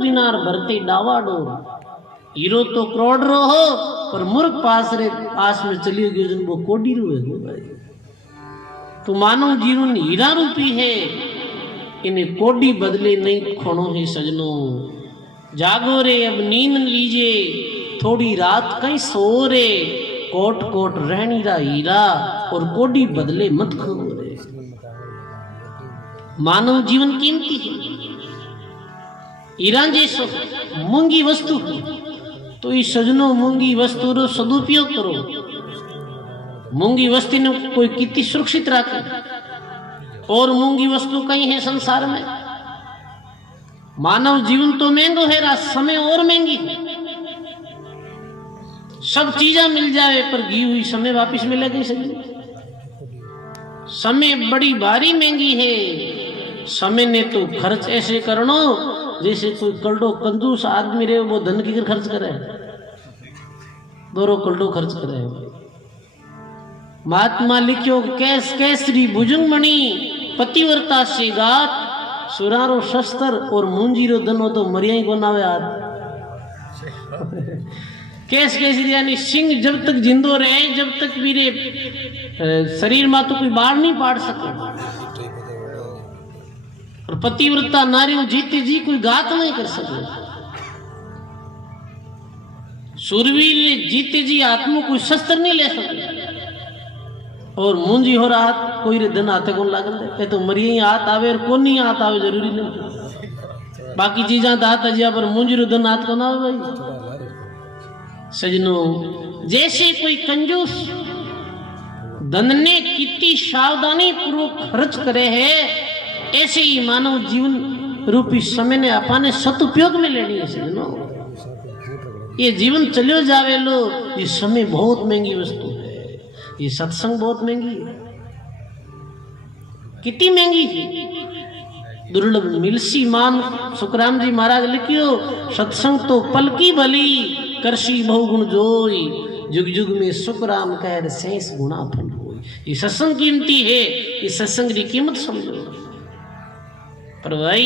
दिनार भरते डावा डोर। हीरो तो करोड़ रो हो पर मूर्ख पास में चली गई जन वो कोडी रो है भाई। तो मानव जीवन हीरा रूपी है, इन्हें कोडी बदले नहीं खोनो है सजनों। जागो रे अब नींद लीजिए, थोड़ी रात कहीं सो रे। कोट कोट रहनी रा हीरा और कोडी बदले मत खो रे। मानव जीवन कीमती है, हीरा जैसो मूंगी वस्तु तो इस सजनों मूंगी वस्तु रो सदुपयोग करो। मूंगी वस्तु ने कोई कितनी सुरक्षित रखे और मूंगी वस्तु कहीं है संसार में। मानव जीवन तो महंगो है, रा समय और महंगी है। सब चीजें मिल जावे पर गी हुई समय वापिस मिलेगी सही। समय बड़ी भारी महंगी है। समय ने तो खर्च ऐसे करनो जैसे कोई कल्डो कंजूस आदमी रहे वो धन की खर्च करे, दोरो कल्डो खर्च करे। महात्मा लिखियो कैस कैसरी भुजंगमणि पतिव्रता से गात। सुरारो शस्त्र और मुंजीरो धन हो तो मरिया ही को नावे हाथ। कैस कैसरी यानी सिंह जब तक जिंदो रहे, जब तक मेरे शरीर में तो कोई बाढ़ नहीं पाड़ सके। और पतिव्रता नारियों जीते जी कोई घात नहीं कर सके। सूरवीर जीते जी आत्मा कोई शस्त्र नहीं ले सके। और मुंजी हो रहा कोई रे धन हाथे कौन लागल दे, तो मरिए ही हाथ आवे और कौन नहीं हाथ आवे जरूरी नहीं। बाकी चीजा तो हाथ अजिया पर मुंजी रो धन हाथ कौन आवे भाई। सजनों जैसे कोई कंजूस धन ने कितनी सावधानी पूर्वक खर्च करे है, ऐसे ही मानव जीवन रूपी समय ने अपने सदुपयोग में लेनी है। सजनों ये जीवन चलो जावे लो, ये समय बहुत महंगी वस्तु है। ये सत्संग बहुत महंगी है। कितनी महंगी है, दुर्लभ मिलसी मान। सुखराम जी महाराज लिखियो सत्संग तो पल की भली, करसी बहुगुण जोई। जुग जुग में सुखराम कह शेष गुणा फल होई। ये सत्संग कीमती है, ये सत्संग की कीमत समझो। पर भाई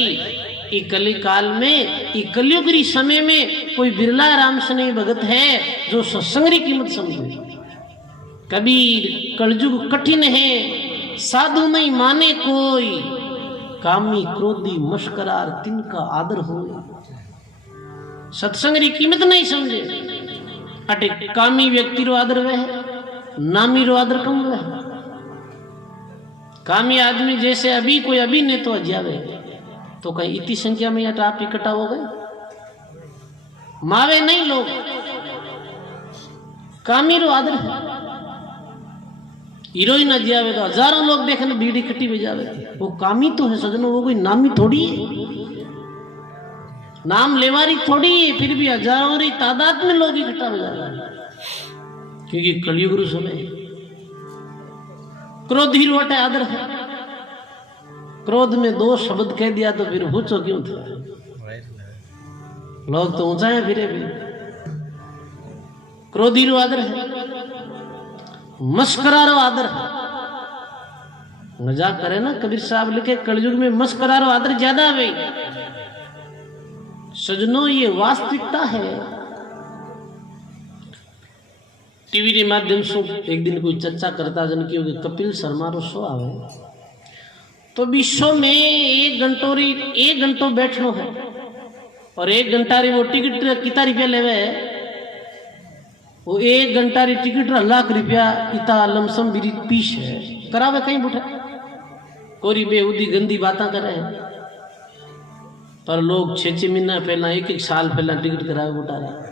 ये कली काल में, ये कलयुगी समय में कोई बिरला राम से नहीं भगत है जो सत्संग की कीमत समझे। कबीर कलयुग कठिन है, साधु नहीं माने कोई। कामी क्रोधी मस्करार तिनका आदर हो। सत्संग की कीमत नहीं समझे। अटे कामी व्यक्ति रो आदर वह, नामी रो आदर कम वह। कामी आदमी जैसे अभी कोई अभी ने तो अजावे तो कहीं इतनी संख्या में या आप इकट्ठा हो गए, मावे नहीं लोग। कामी रो आदर है। हीरोइन अजावे तो हजारों लोग देखने भीड़ इकट्ठी हो जावे, वो कामी तो है सजनों, वो कोई नामी थोड़ी है। नाम लेवारी थोड़ी है, फिर भी हजारों की तादाद में लोग इकट्ठा हो जाते हैं। क्योंकि कलयुग समय क्रोधी रोटे आदर है। क्रोध में दो शब्द कह दिया तो फिर पूछो क्यों था। लोग तो ऊंचा है फिरे भी। क्रोधी रो आदर है, मस्करा रो आदर है। मजाक करे ना, कबीर साहब लिखे कलयुग में मस्करा रो आदर ज्यादा है भाई। सजनों ये वास्तविकता है। टीवी के माध्यम से एक दिन कोई चर्चा करता जन की कपिल शर्मा रो शो आवे तो विश्व में 1 घंटो बैठनो है और 1 घंटा री वो टिकट कितना रुपया लेवे है। वो 1 घंटा री टिकट लाख रुपया इता लमसम बिरी पीस है। करावे कहीं बुठा कोरी बेहुदी गंदी बातें करे है। पर लोग 6 महीना पहला 1 साल पहला टिकट करावे बुटा रहे।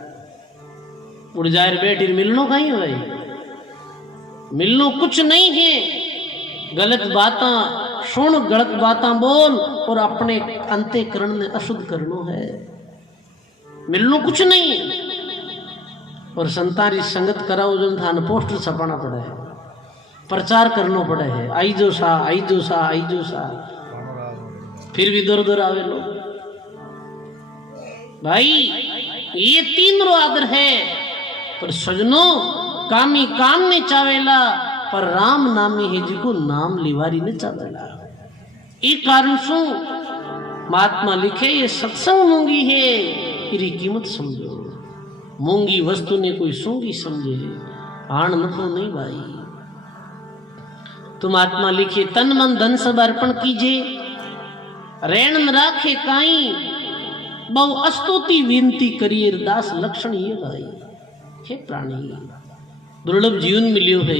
उड़ जाए बैठी मिलनो कहीं है भाई, मिलनो कुछ नहीं है। गलत बातें सुन, गलत बातें बोल और अपने अंतःकरण में अशुद्ध करनो है। मिलनो कुछ नहीं है। और संतारी संगत कराओ जो था पोस्टर छपाना पड़ा है, प्रचार करना पड़ा है। आई जो सा आई जो सा आई जो सा, फिर भी दूर दूर आवे लोग। भाई ये 3 रो आदर है। पर सजनों कामी काम ने चावेला पर राम नामी है जिको नाम लिवारी ने चावेला। ई कारण सु महात्मा लिखे ये सत्संग मूंगी है, इरी कीमत समझो। मूंगी वस्तु ने कोई सूंगी समझे, आण नफो नहीं भाई। तुम आत्मा लिखे तन मन धन सब अर्पण कीजिए, रेण न राखे काई, बहु अस्तुति विनती करिए दास लक्षण ये भाई। हे प्राणी, दुर्लभ जीवन मिलियो है,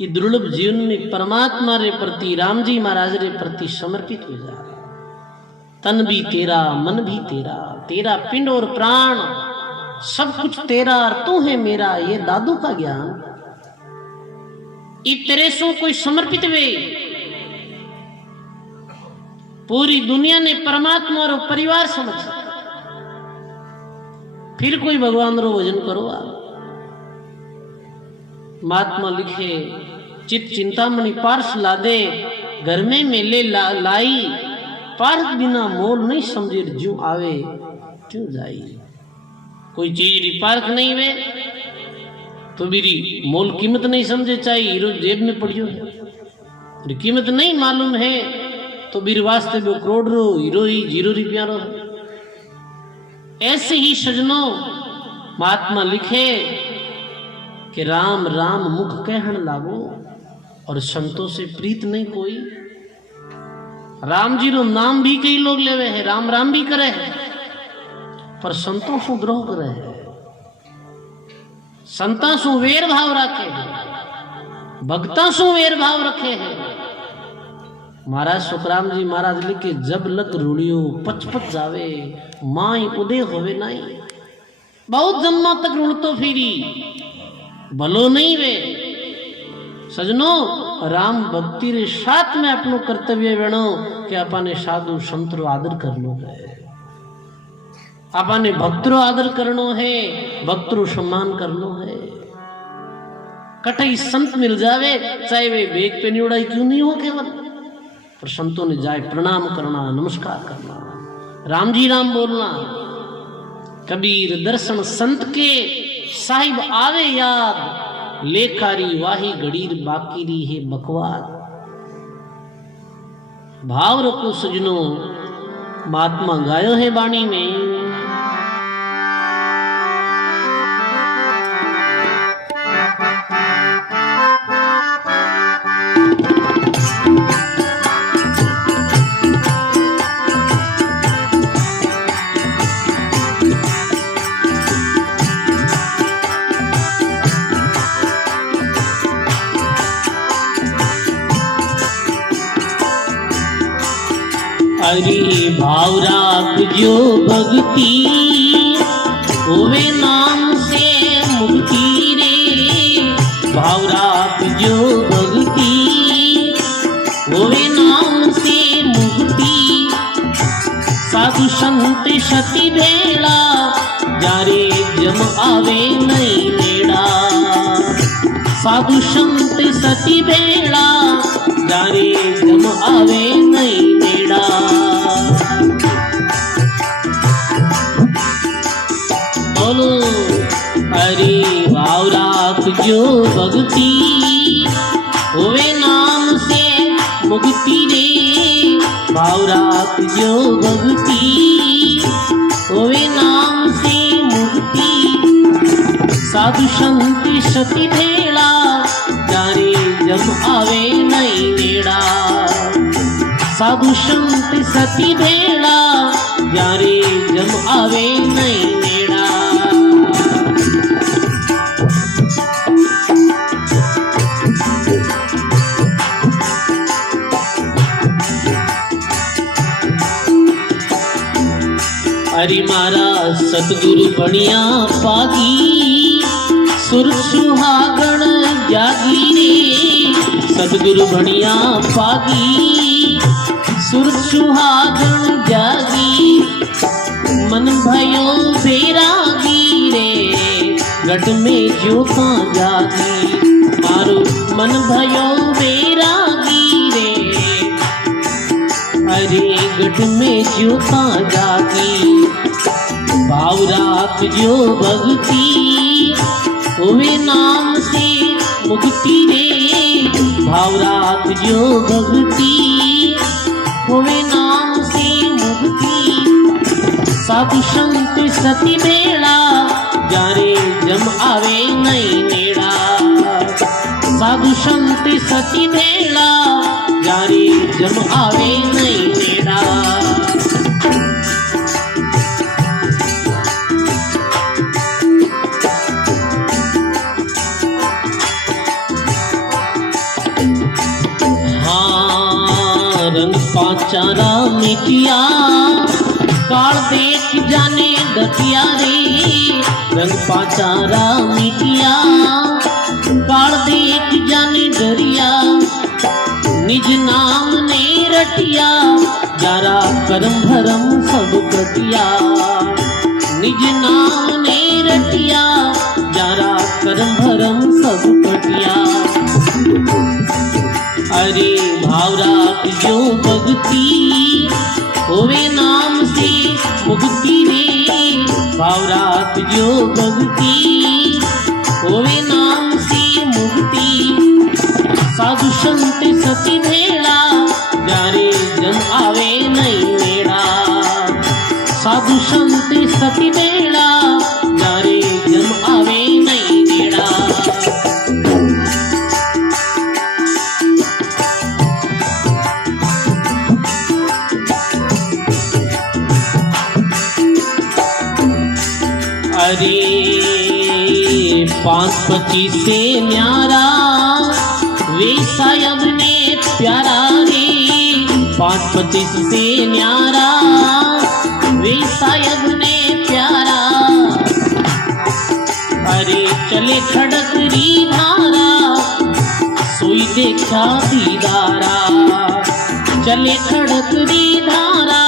ये दुर्लभ जीवन में परमात्मा रे प्रति, राम जी महाराज रे प्रति समर्पित हो जा। तन भी तेरा, मन भी तेरा, तेरा पिंड और प्राण सब कुछ तेरा और तू है मेरा, ये दादू का ज्ञान। ये तेरे सो कोई समर्पित वे, पूरी दुनिया ने परमात्मा और परिवार समझ, फिर कोई भगवान रो भजन करो। आप महात्मा लिखे चित चिंतामणि पार्श ला दे, घर में मेले लाई, पार्थ बिना मोल नहीं समझे, ज्यों आवे क्यों जाई। कोई चीज री पार्क नहीं वे तो मेरी मोल कीमत नहीं समझे, चाहिए हीरो जेब में पड़ियो है, कीमत नहीं मालूम है तो बीर वास्ते वो करोड़ रो हीरो ही 0 रुपया रो। ऐसे ही सजनों महात्मा लिखे कि राम राम मुख कहन लागो, और संतों से प्रीत नहीं कोई। राम जी रो नाम भी कई लोग लेवे है, राम राम भी करे है, पर संतों से द्रोह करे है, संता सु वेर भाव रखे है, भक्ता सु वेर भाव रखे है। महाराज सुखराम जी महाराज लिखे जब लक रूड़ियो पचपच जावे, माई उदय होवे नहीं। बहुत जन्मा तक रुणतो फिरी, भलो नहीं वे। सजनों राम भक्ति रे साथ में अपनो कर्तव्य वेणो कि अपने साधु संत रो आदर करनो है, अपने भक्त रो आदर करनो है, भक्त रो सम्मान करनो है। कटई संत मिल जावे चाहे वे बेग पे निउड़ाई क्यों नहीं हो केवल, पर संतों ने जाए प्रणाम करना, नमस्कार करना, राम जी राम बोलना। कबीर दर्शन संत के साहिब आवे याद, लेखारी वाही घड़ीर बाकीरी है बकवाद। भाव रखो सजनों, महात्मा गायो है बाणी में। हरि भाव राख जो भक्ति, होवे नाम से मुक्ति रे। भाव राख जो भक्ति, होवे नाम से मुक्ति। साधु संत सती बेड़ा, जारे जम आवे नहीं नेड़ा। साधु संत सती बेड़ा, जारे जम आवे नहीं नेड़ा। बोलो हरि भाव राख जो भक्ति, होवे नाम से मुक्ति रे। भाव राख जो भक्ति, होवे नाम से मुक्ति। साधु संत सती भेड़ा, जारे जब आवे नहीं नेड़ा। साधु संत सती भेड़ा, जारे जब आवे नहीं नेड़ा। हरि मारा सतगुरु बनिया पागी, सुर सुहागण जागी रे। सतगुरु बनिया पागी, सुर सुहागण जागी। मन भयो बैरागी रे, घट में ज्योता जागी। मारो मन भयो बैरागी रे, अरे घट में ज्योता जागी। भाव राख जो भक्ति, होवे नाम से मुक्ति रे। भाव राख जो भक्ति, होवे नाम से साधु संत सती बेड़ा जारे जम आवे नहीं नेड़ा साधु संत सती बेड़ा जारे जम आवे नहीं नेड़ा रंग पाचारा मिटिया काल देख जाने दतिया रे रंग पाचारा मिटिया काल देख जाने डरिया निज नाम ने रटिया जारा करम भरम सब कटिया निज नाम ने रटिया जारा करम भरम सब कटिया अरे भावरात जो भक्ति होवे नाम से मुक्ति रे भावरात जो भक्ति होवे नाम से मुक्ति साधु संत सती भेड़ा जारे जम आवे नहीं मेड़ा साधु संत सती भेड़ा जारे जम आवे नहीं मेड़ा अरे 5-25 से न्यारा वे सायब ने प्यारा रे 5-25 से न्यारा वे सायब ने प्यारा अरे चले खड़करी धारा सोई देखा दीदारा चले खड़करी धारा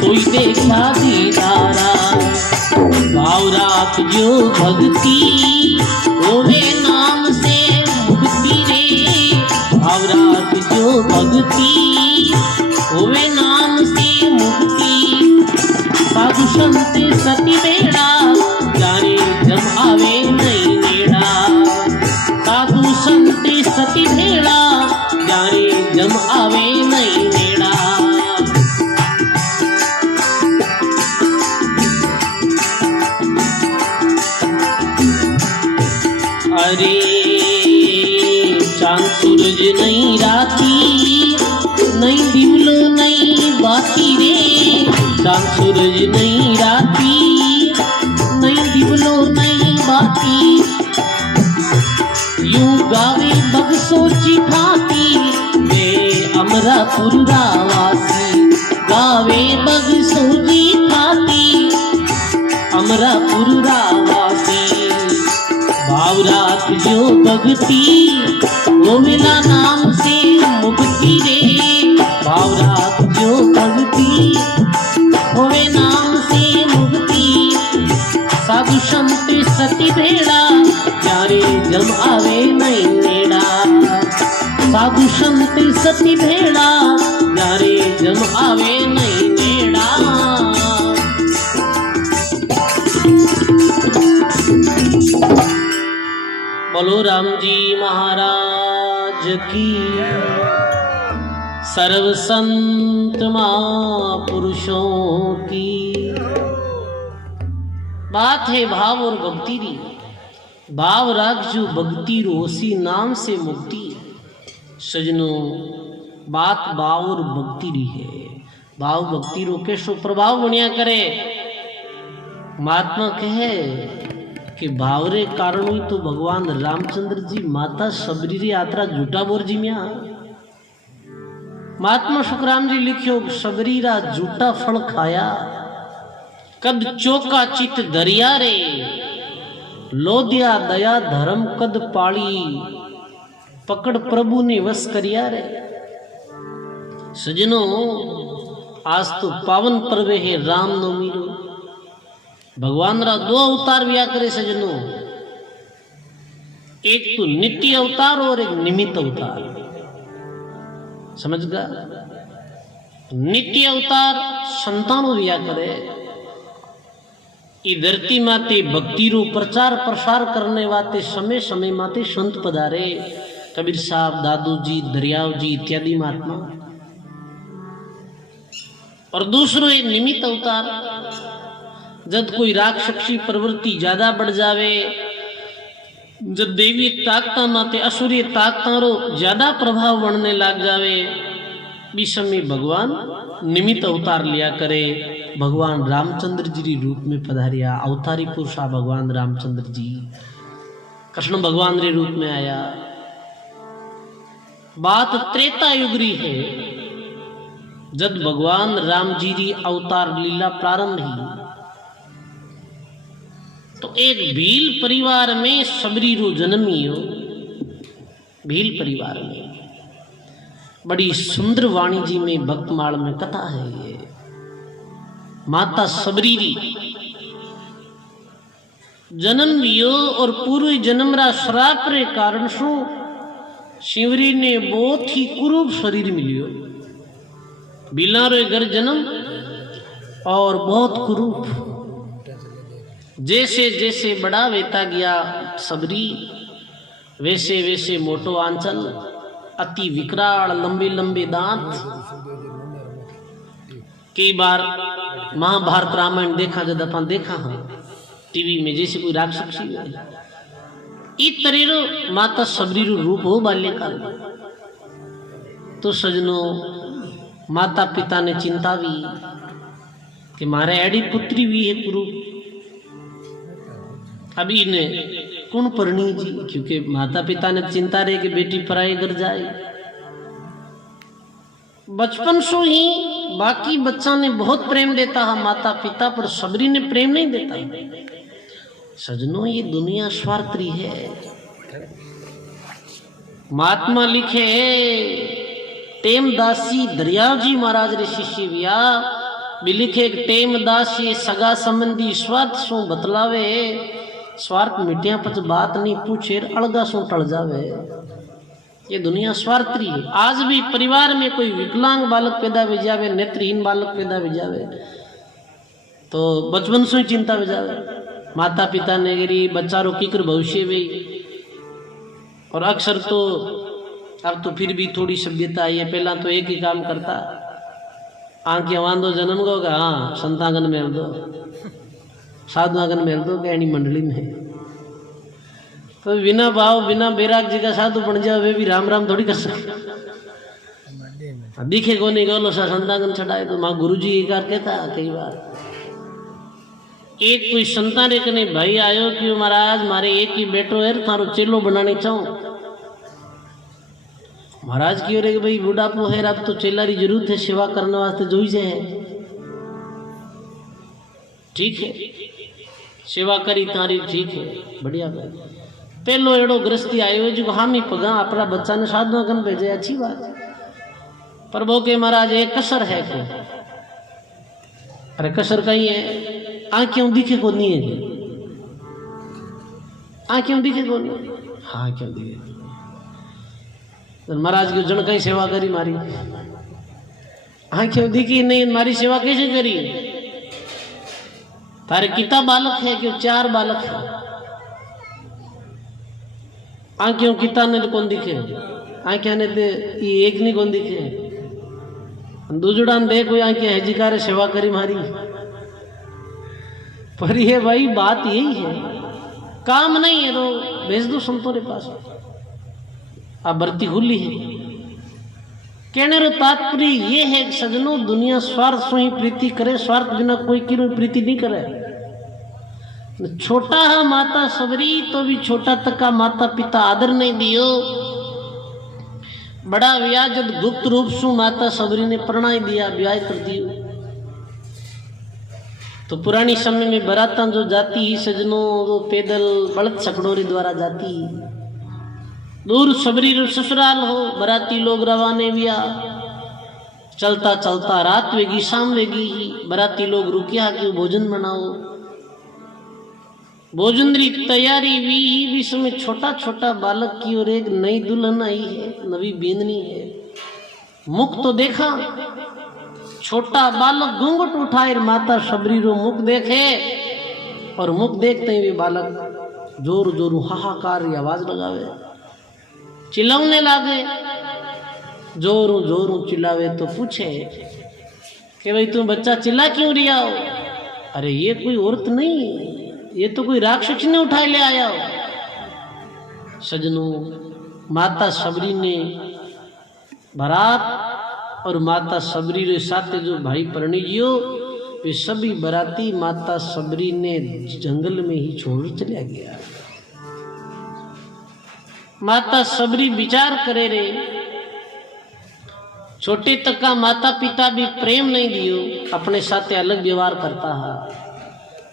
सोई देखा दीदारा भावरात जो भक्ति होवे नाम से मुक्ति रे भावरात जो भक्ति होवे नाम से मुक्ति साधु संत सती बेड़ा जाने जम आवे नहीं नेड़ा साधु संत सती बेड़ा जाने जम आवे नहीं नेड़ा अरे चांद सूरज नहीं राती नहीं दिवलो नहीं बाती रे चांद सूरज नहीं राती नहीं दिवलो नहीं बाती यूं गावे बग सोची खाती वे अमरापुर रावासी गावे बग सोची खाती अमरापुर रावासी भावरात जो भक्ति वो मिला नाम से मुक्ति रे भावरात जो भक्ति होवे नाम से मुक्ति साधु संत सती भेड़ा जारे जम आवे नहीं नेड़ा साधु संत सती भेड़ा जारे जम आवे नहीं नेड़ा बोलो राम जी महाराज की सर्व संत महापुरुषों की बात है भाव और भक्ति री भाव राग जो भक्ति रोसी नाम से मुक्ति सजनों बात भाव और भक्ति री है भाव भक्ति रोके सो प्रभाव बनिया करे महात्मा कहे कि भावरे कारण हुई तो भगवान रामचंद्र जी माता सबरी री यात्रा झूठा बोर जी में महात्मा सुखराम जी लिखियो सबरी रा झूठा फल खाया कद चौका चित दरिया रे लोदिया दया धर्म कद पाली पकड़ प्रभु ने वश करिया रे सजनों आज तो पावन पर्व है रामनवमी रो भगवान रा 2 अवतार व्या करे सजनों एक तो नित्य अवतार और एक निमित्त अवतार समझ गा नित्य अवतार संतानों व्या करे ई धरती माते भक्ति रो प्रचार प्रसार करने वाते समय समय माते संत पधारे कबीर साहब दादू जी दरियाव जी इत्यादि महात्मा और दूसरो एक निमित्त अवतार, जब कोई राक्षसी प्रवृत्ति ज्यादा बढ़ जावे, जब देवी ताकता माते असुरी ताकता रो ज्यादा प्रभाव बढ़ने लग जावे, विषम में भगवान निमित्त अवतार लिया करे। भगवान रामचंद्र जी रूप में पधारिया, अवतारी पुरुषा भगवान रामचंद्र जी कृष्ण भगवान रे रूप में आया। बात त्रेता युग री है, जब भगवान राम जी री अवतार लीला प्रारंभ हुई तो एक भील परिवार में सबरी रो जन्मियो। भील परिवार में बड़ी सुंदर वाणी जी में भक्तमाल में कथा है। ये माता सबरी री जन्म लियो और पूर्व जन्म रा श्राप रे कारण सु शिवरी ने बहुत ही कुरूप शरीर मिलियो। बिला रो घर जन्म और बहुत कुरूप, जैसे जैसे बड़ा वेता गया सबरी, वैसे वैसे मोटो आंचल, अति विकराल लंबे लंबे दांत। कई बार महाभारत रामायण देखा, जब अपन देखा हाँ टीवी में, जैसे कोई राक्षसी इस तरह माता सबरी रो रूप हो बाल्यकाल। तो सजनों, माता पिता ने चिंता भी कि मारे एडी पुत्री भी है कुरूप, अभी ने कौन परणी जी, क्योंकि माता पिता ने चिंता रहे कि बेटी पराई घर जाए। बचपन से ही बाकी बच्चा ने बहुत प्रेम देता है माता पिता पर, सबरी ने प्रेम नहीं देता। सजनों, ये दुनिया स्वार्थी है। महात्मा लिखे टेमदासी दरियाव जी महाराज रे शिष्य विया भी लिखे, टेमदासी सगा संबंधी स्वार्थ सो बतलावे, स्वार्थ मिटिया पच बात नहीं पूछे, अलगा सो टल जावे। ये दुनिया स्वार्थी है। आज भी परिवार में कोई विकलांग बालक पैदा हो जावे, नेत्रहीन बालक पैदा हो जावे, तो बचपन से ही चिंता हो जावे। माता पिता ने गिरी बच्चा रो किकर भविष्य भी, और अक्सर तो अब तो फिर भी थोड़ी सभ्यता आई है। पहला तो एक ही काम करता, आंखें वांदो जन्म को हाँ संतागन मेल दो, साधुआगन मेल दो कहनी मंडली में। तो बिना भाव बिना बैराग जी का साधु बन जाओ, वे भी राम राम थोड़ी कर सकते। दिखे को नहीं गोलो सा संतागन छटाए तो माँ गुरु जी एक बार कहता, कई बार एक कोई संतान एक ने भाई आयो कि महाराज मारे एक ही बेटो है, थारो चेलो बनाने चाहूं। महाराज की ओर भाई बुढ़ापो है, अब तो चेला की जरूरत है, सेवा करने वास्ते जो ही है। ठीक है, सेवा करी तारी, ठीक है, बढ़िया बात। पहलो एड़ो गृहस्थी आयो जो हम ही पगा अपना बच्चा ने साधु गन भेजे, अच्छी बात। पर वो के महाराज एक कसर है को, अरे कसर कहीं है, आंखें दिखे को नहीं है, आंखें दिखे को नहीं, हाँ क्यों दिखे। तो महाराज की जन कहीं सेवा करी मारी, आंखें दिखी नहीं, मारी सेवा कैसे करी। तारे कितना बालक है, क्यों 4 बालक है, आंखें कितना ने कौन दिखे, आंखें ने ये एक नहीं कौन दिखे, दूजड़ा दे कोई आंखें है जिकारे सेवा करी मारी। पर ये भाई बात यही है, काम नहीं है तो भेज दो संतों के पास, अब भर्ती खुली है। कहने रो तात्पर्य ये है कि सजनों, दुनिया स्वार्थ से ही प्रीति करे, स्वार्थ बिना कोई की प्रीति नहीं करे। छोटा है माता सबरी तो भी छोटा तक का माता पिता आदर नहीं दियो। बड़ा ब्याह जब गुप्त रूप से माता सबरी ने प्रणय दिया, ब्याह कर दियो। तो पुरानी समय में बराता जो जाती ही सजनों, वो पैदल बड़द सकड़ोरी द्वारा जाती। दूर सबरी ससुराल हो, बराती लोग रवाने बिया, चलता चलता रात वेगी शाम वेगी ही बराती लोग रुकिया कि भोजन बनाओ। भोजन की तैयारी भी इसमें छोटा छोटा बालक की और एक नई दुल्हन आई है, नवी बींदनी है। मुख तो देखा, छोटा बालक घूंघट उठाए, माता सबरी रो मुख देखे, और मुख देखते ही वे बालक जोर जोर हाहाकार आवाज लगावे, चिल्लाने लागे। जोरों जोरों चिल्लावे तो पूछे कि भाई तुम बच्चा चिल्ला क्यों रही हो? अरे ये कोई औरत नहीं, ये तो कोई राक्षस ने उठाए ले आया हो। सजनों, माता सबरी ने बारात और माता सबरी रे साथे जो भाई परिणिजियो, वे सभी बराती माता सबरी ने जंगल में ही छोड़ चला गया। माता सबरी विचार करे रे, छोटे तक का माता पिता भी प्रेम नहीं दियो, अपने साथे अलग व्यवहार करता है।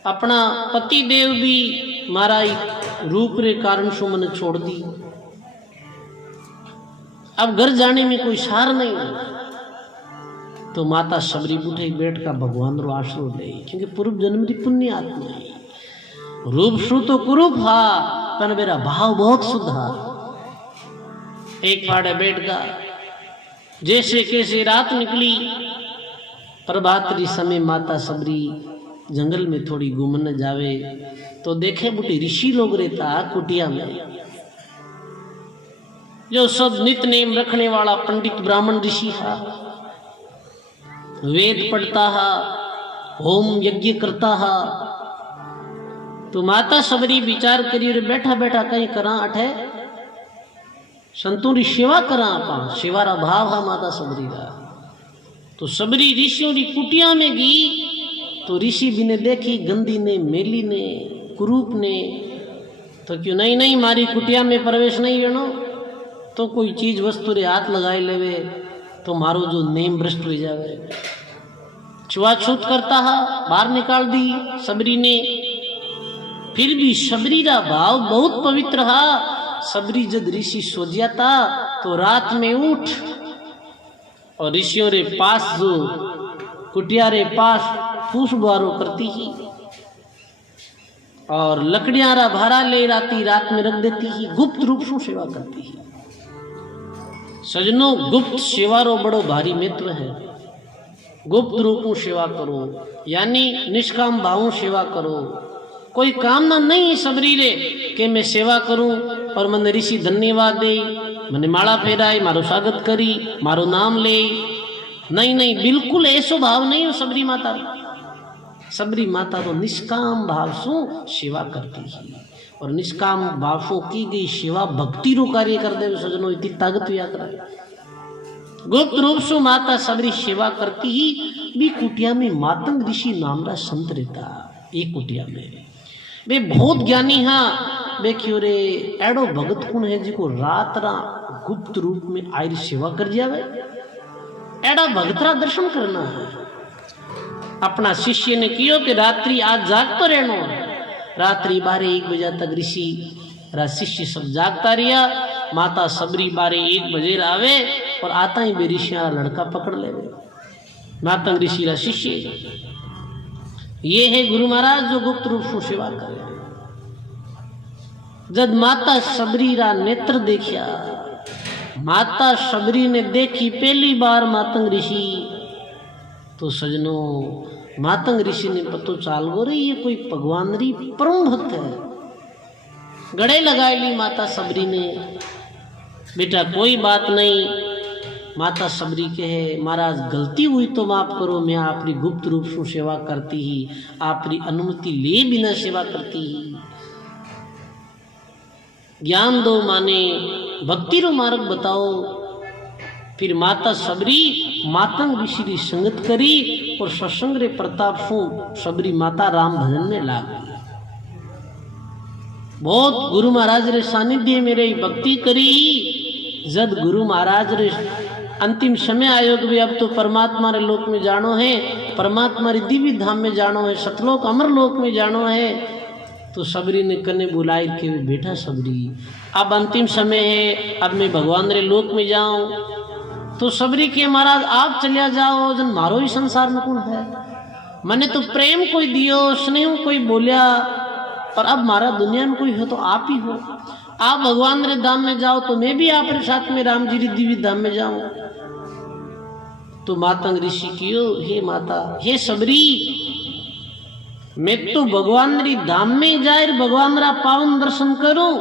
अपना पति देव भी मारा रूप रे कारण सो मन छोड़ दी। अब घर जाने में कोई सार नहीं। तो माता सबरी बूढ़े बैठ का भगवान रो आश्रो ले, क्योंकि पूर्व जन्म की पुण्य आत्मा है। रूप शु तो कुरूप हा, पर मेरा भाव बहुत शुद्ध हा। एक फाड़े बैठ का जैसे कैसे रात निकली, प्रभातरी समय माता सबरी जंगल में थोड़ी घूमने जावे तो देखे बूढ़े ऋषि लोग रहता कुटिया में, जो सब नित्य नेम रखने वाला पंडित ब्राह्मण ऋषि हा, वेद पढ़ता हा, होम यज्ञ करता हा। तो माता सबरी विचार करी, बैठा बैठा कहीं करा अठे संतों री सेवा करा, आपा सेवारा भाव हा माता सबरी का। तो सबरी ऋषियों री कुटिया में गई तो ऋषि भी ने देखी, गंदी ने, मेली ने, कुरूप ने, तो क्यों नहीं नहीं मारी कुटिया में प्रवेश नहीं वेणो, तो कोई चीज वस्तु रे हाथ लगाए लेवे तो मारो जो नेम भ्रष्ट हो जावे। छुआछूत करता है, बाहर निकाल दी सबरी ने। फिर भी सबरी रा भाव बहुत पवित्र हा। सबरी जब ऋषि सो जाता तो रात में उठ और ऋषियों रे पास जो कुटिया रे पास फूस बारो करती ही और लकड़ियां रा भारा ले राती रात में रख देती ही, गुप्त रूप से सेवा करती ही। सजनों, गुप्त सेवा रो बड़ो भारी महत्व है। गुप्त रूपों सेवा करो, यानी निष्काम भावों सेवा करो। कोई कामना नहीं सबरी रे कि मैं सेवा करूं और मन ऋषि धन्यवाद दे, मैंने माला फेराई, मारो स्वागत करी, मारो नाम ले। नहीं नहीं, बिल्कुल ऐसो भाव नहीं हो सबरी माता। सबरी माता तो निष्काम भाव से सेवा करती है और निष्काम भाव से की गई सेवा भक्ति रो कार्य कर दे। सजनों, इतनी ताकत याद रहे। गुप्त रूप से माता सबरी सेवा करती ही। भी कुटिया में मातंग ऋषि नामरा संत रहता। एक कुटिया में वे बहुत ज्ञानी हाँ। वे क्यों रे एडो भगत कौन है जिको रात रा गुप्त रूप में आई सेवा कर जावे। एडा भगतरा दर्शन करना है। अपना शिष्य ने कियो कि रात्रि आज जागतो रहनो। रात्रि 12-1 बजे तक ऋषि रा शिष्य सब जागता रिया। माता सबरी 12-1 बजे आवे और आता ही बे ऋषि लड़का पकड़ ले। मातंग ऋषि रा शिष्य ये है गुरु महाराज जो गुप्त रूप से सेवा करे। जब माता सबरी रा नेत्र देखा, माता सबरी ने देखी पहली बार मातंग ऋषि, तो सजनों मातंग ऋषि ने पतो चाल गो रही ये कोई भगवान री परम भक्त है। गड़े लगाए ली माता सबरी ने। बेटा कोई बात नहीं। माता सबरी कहे महाराज गलती हुई तो माफ करो, मैं आपकी गुप्त रूप से सेवा करती ही, आपकी अनुमति ले बिना सेवा करती ही। ज्ञान दो माने, भक्ति रो मार्ग बताओ। फिर माता सबरी मातंग ऋषि की संगत करी और सत्संग रे प्रताप सु सबरी माता राम भजन में लाग गई। बहुत गुरु महाराज रे सानिध्य में रही भक्ति करी। जब गुरु महाराज रे अंतिम समय आयोग भी अब तो परमात्मा रे लोक में जानो है, परमात्मा रे दिव्य धाम में जानो है, सतलोक अमर लोक में जानो है। तो सबरी ने कने बुलाई के बेटा सबरी अब अंतिम समय है, अब मैं भगवान रे लोक में जाऊं। तो सबरी के महाराज आप चलिया जाओ, जन मारो ही संसार में कौन है। मैंने तो प्रेम कोई दियो, स्नेह कोई बोलिया, पर अब मारा दुनिया में कोई हो तो आप ही हो। आप भगवान रे धाम में जाओ तो मैं भी आपके साथ में राम जी री दिव्य धाम में जाऊं। तो मातंग ऋषि कियो, हे माता, हे सबरी, मैं तो भगवान री धाम में जाए भगवान रा पावन दर्शन करूं,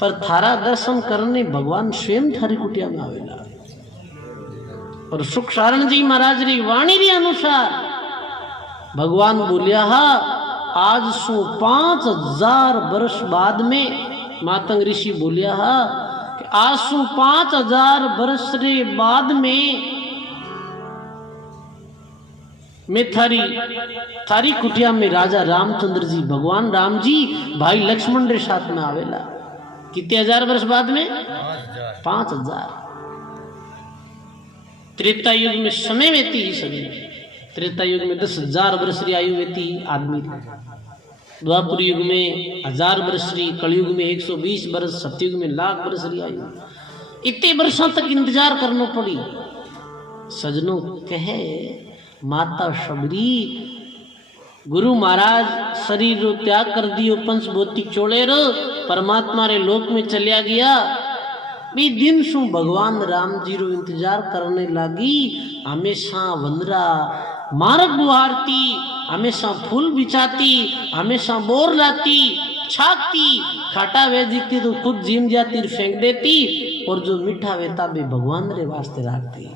पर थारा दर्शन करने भगवान स्वयं थारी कुटिया में आवेला। और सुख सारण जी महाराज री वाणी रे अनुसार भगवान बोलिया हा आज सु 5000 वर्ष बाद में मातंग ऋषि बोलिया हा कि आज सु 5000 वर्ष रे बाद में मैं थारी कुटिया में राजा रामचंद्र जी भगवान राम जी भाई लक्ष्मण रे साथ में आवेला। कितने हजार वर्ष बाद में? 5000। त्रेता युग में समय वेती ही सभी। त्रेता युग में 10,000 वर्ष की आयु वेती आदमी। द्वापर युग में 1000 वर्ष की, कलयुग में 120 वर्ष, सतयुग में लाख वर्ष की आयु। इतने वर्षों तक इंतजार करना पड़ी। सजनों कहे माता शबरी गुरु महाराज शरीर रो त्याग कर दियो, पंच भौतिक चोड़े रो परमात्मा रे लोक में चलिया गया। भी दिन सु भगवान राम जी रो इंतजार करने लगी। हमेशा वंदरा मार्ग बुहारती, हमेशा फूल बिछाती, हमेशा बोर लाती, छाकती, खाटा वेजीती तो खुद जिम जाती फेंक देती, और जो मीठा वेता भी भगवान रे वास्ते रखती।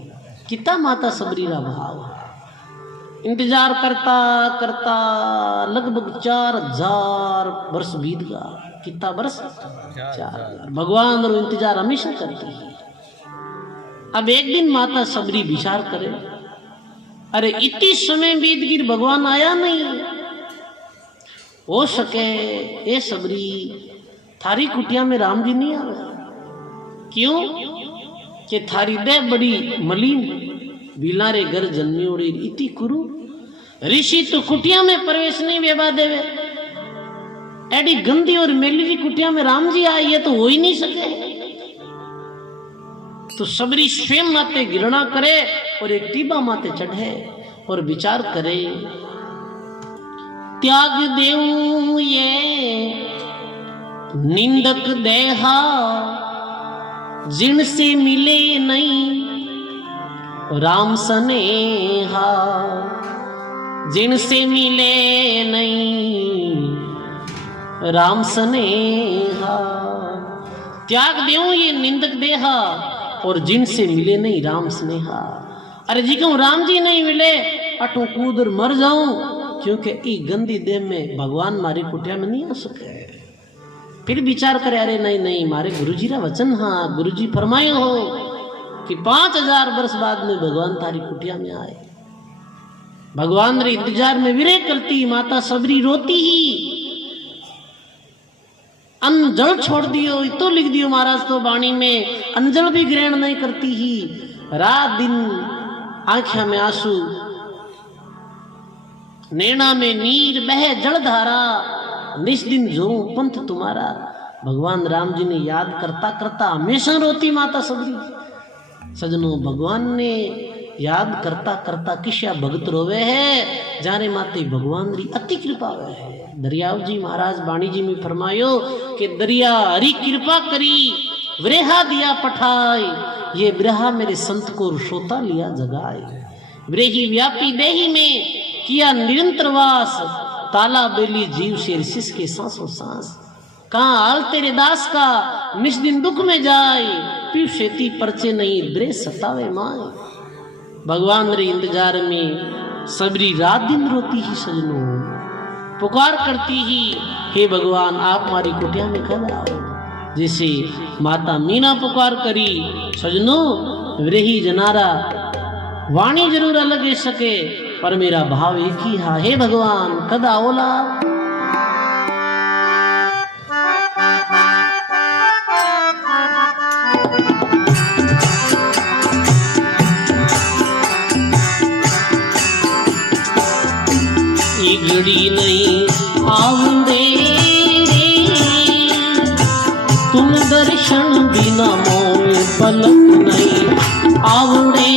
कितना माता सबरी रा भाव। इंतजार करता करता लगभग 4000 वर्ष बीत गया। कितना वर्ष? 4000। भगवान रो इंतजार हमेशा करती है। अब एक दिन माता सबरी विचार करे, अरे इतनी समय बीत गिर भगवान आया नहीं। हो सके ए सबरी थारी कुटिया में राम जी नहीं आवे। क्यों? कि थारी देह बड़ी मलिन, बिलारे घर जन्मी उड़ी इति कुरु। ऋषि तो कुटिया में प्रवेश नहीं वेबा देवे। एडी गंदी और मेली कुटिया में राम जी आए, ये तो हो ही नहीं सके। तो सबरी स्वयं माते घृणा करे और एक टीबा माते चढ़े और विचार करे, त्याग देऊं ये निंदक देहा, जिनसे मिले नहीं राम सनेहा, जिनसे मिले नहीं राम सनेहा। त्याग देऊं ये निंदक देहा और जिनसे मिले नहीं राम स्नेहा। अरे जी कहूं राम जी नहीं मिले अटू कूद मर जाऊं, क्योंकि ई गंदी देह में भगवान मारी कुटिया में नहीं आ सके। फिर विचार करे, अरे नहीं नहीं मारे गुरुजी रा वचन, हाँ गुरुजी फरमायो हो कि 5000 वर्ष बाद में भगवान तारी कुटिया में आए। भगवान रे इंतजार में विरह करती माता सबरी रोती ही। अन्न जल छोड़ दियो, तो लिख दियो महाराज तो वाणी में, अनजल भी ग्रहण नहीं करती ही। रात दिन आंखों में आंसू, नैना में नीर बह जलधारा, निस दिन जो पंथ तुम्हारा। भगवान राम जी ने याद करता करता हमेशा रोती माता सबरी। सजनों भगवान ने याद करता करता किस्या भगत रोवे है, जाने माते भगवान री अति कृपा हुए है। दरियाव जी महाराज वाणी जी में फरमायो कि दरिया हरी कृपा करी, विरहा दिया पठाई, ये विरहा मेरे संत को सोता लिया जगाए। विरही व्यापी देही में किया निरंतर वास, ताला बेली जीव से ऋषिस के सांसों सांस। कहाँ हाल तेरे दास का निस दिन दुख में जाए, पीव शेती परचे नहीं ब्रे सतावे माए। भगवान रे इंतजार में सबरी रात दिन रोती ही सजनों, पुकार करती ही, हे भगवान आप हमारी कुटिया में कब आओ। जैसे माता मीना पुकार करी सजनों, विरही जनारा वाणी जरूर अलग है सके, पर मेरा भाव एक ही हा, हे भगवान कद आओला। घड़ी नहीं आऊंदे तुम दर्शन बिना मोय पलक नहीं आऊंदे,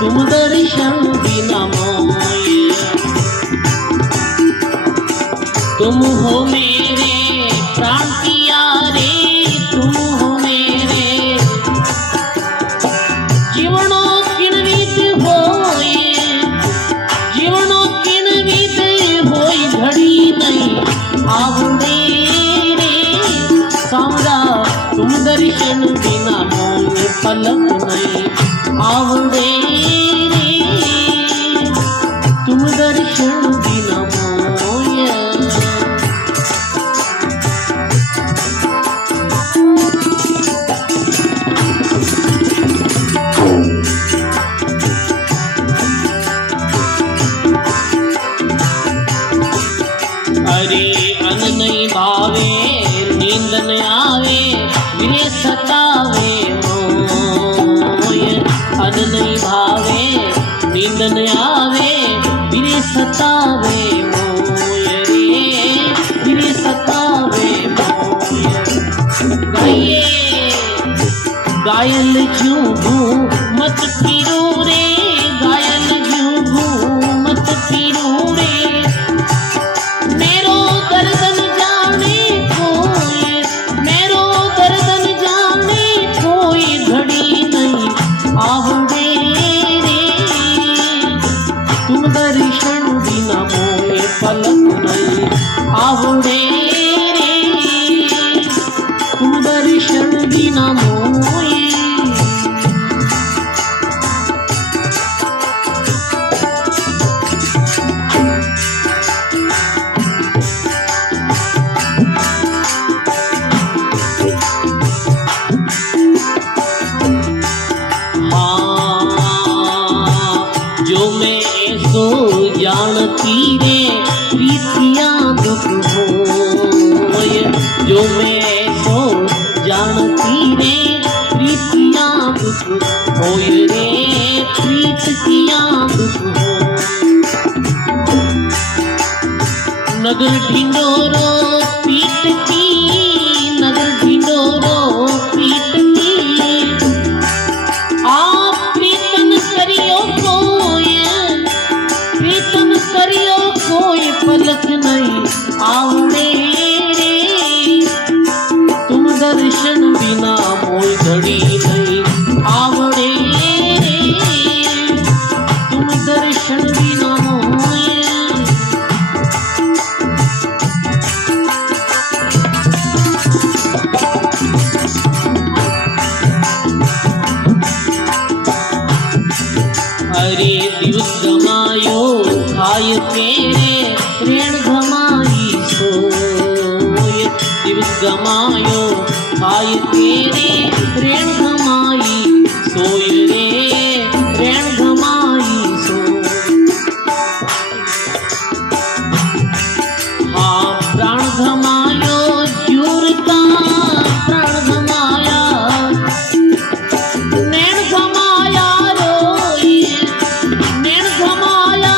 तुम दर्शन बिना मोय। तुम हो मेरे प्राण प्यारे, तुम हो मेरे जीवनों किनवीत होए, जीवनों किनवीत होई घड़ी नहीं आऊंदे रे सामरा, तुम दर्शन बिना मोय पलक नहीं आवड़े रे, तुम दर्शन बिना मोय। अरे अन्न नहीं भावे नींद न आवे विरे सतावे मोय। अन्न नहीं भावे नींद न आवे विरे सतावे मोय रे, विरे सतावे मोय। गाइए गायल जूं मत फिरो रे, गायल जूं मत फिरो रे। मेरो दर्दन जाने कोई, मेरो दर्दन जाने कोई घड़ी नहीं आवड़े रे, तुम दर्शन बिना मोए पलक नहीं आवड़े रे, तुम दर्शन बिना मोए। जो मैं ऐसो जानती रे प्रीतियां दुख होय, जो मैं ऐसो जानती रे प्रीतियां दुख होय रे, प्रीतियां दुख हो। नगर ढिंडोरो पीट की, नगर ढिंडोरो पीट की। आप प्रीतन करियो कोई, प्रीतन करियो कोई पलक नहीं आवड़े रे, तुम दर्शन बिना मोई घड़ी नहीं आवड़े रे, तुम दर्शन बिना मोई। अरे दिवस गमायो खाय तेरे ऋण घमाई सोय, दिवस गमायो खाय तेरे ऋण घमाई सोय रे, ऋण घमाई सोय। हाँ प्राण घमायो जूरता, प्राण घमाया नैन घमाया रोई, नैन घमाया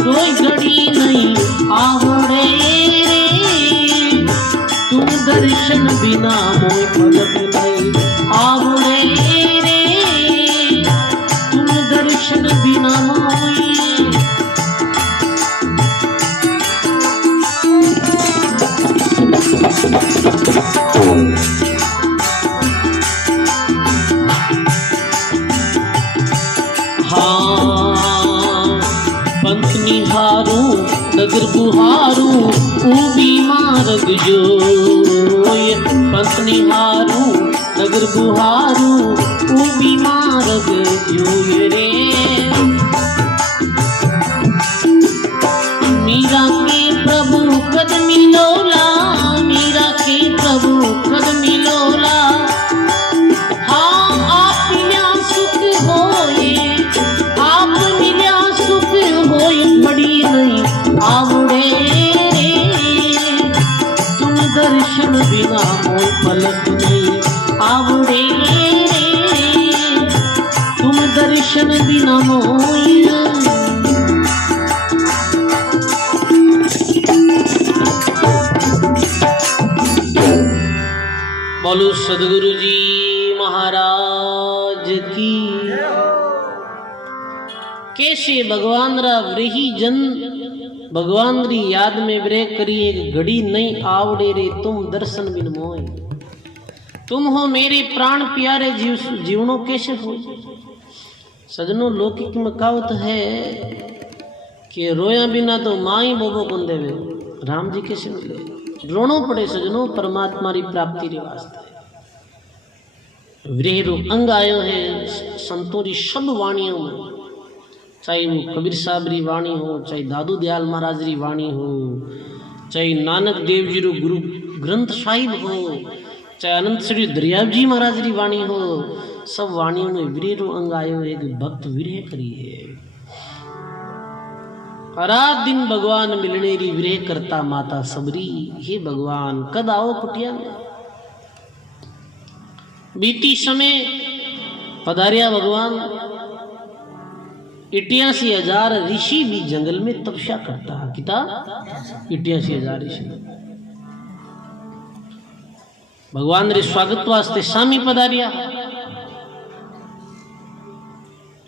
रोई घड़ी नहीं आवड़े रे, तुम दर्शन बिना मोय पलक नहीं आवड़े रे, तुम दर्शन बिना मोय। हाँ पंथ निहारू नगर बुहारू ऊबी मार्ग जोय, पंथ निहारू नगर बुहारू ऊबी मार्ग जोय रे। मीरा के प्रभु कद मिलोला, मीरा के प्रभु कद मिलोला। हाँ आप मिल्या सुख होए, आप मिल्या सुख होए बड़ी नहीं आवड़े रे, तुम दर्शन बिना मोय पलक नहीं आवड़े रे, तुम दर्शन बिना मोय। बोलो सदगुरु जी महाराज की। कैसे भगवान रा व्रीही जन भगवान री याद में ब्रेक करी एक घड़ी नहीं आवड़े रे, तुम दर्शन बिन मोय। तुम हो मेरे प्राण प्यारे जीवनों कैसे हो। सजनों लौकिक में कहावत है कि रोया बिना तो माँ ही बोबो कौन देवे, राम जी कैसे मिले। रोनो पड़े सजनों परमात्मा री प्राप्ति रे वास्ते। विरह रो अंग आयो है संतों री सब वाणियों में, चाहे वो कबीर साहब री वाणी हो, चाहे दादू दयाल महाराज री वाणी हो, चाहे नानक देव जी रो गुरु ग्रंथ साहिब हो, चाहे अनंत श्री दरियाव जी महाराज री वाणी हो, सब वाणियों में विरह रो अंग आयो है कि भक्त विरह करिए। रात दिन भगवान मिलने री विरह करता माता सबरी, हे भगवान कद आओ कुटिया में। बीती समय पधारिया भगवान, 88,000 ऋषि भी जंगल में तपस्या करता है। किता 88,000 ऋषि भगवान रे स्वागत वास्ते सामी पधारिया।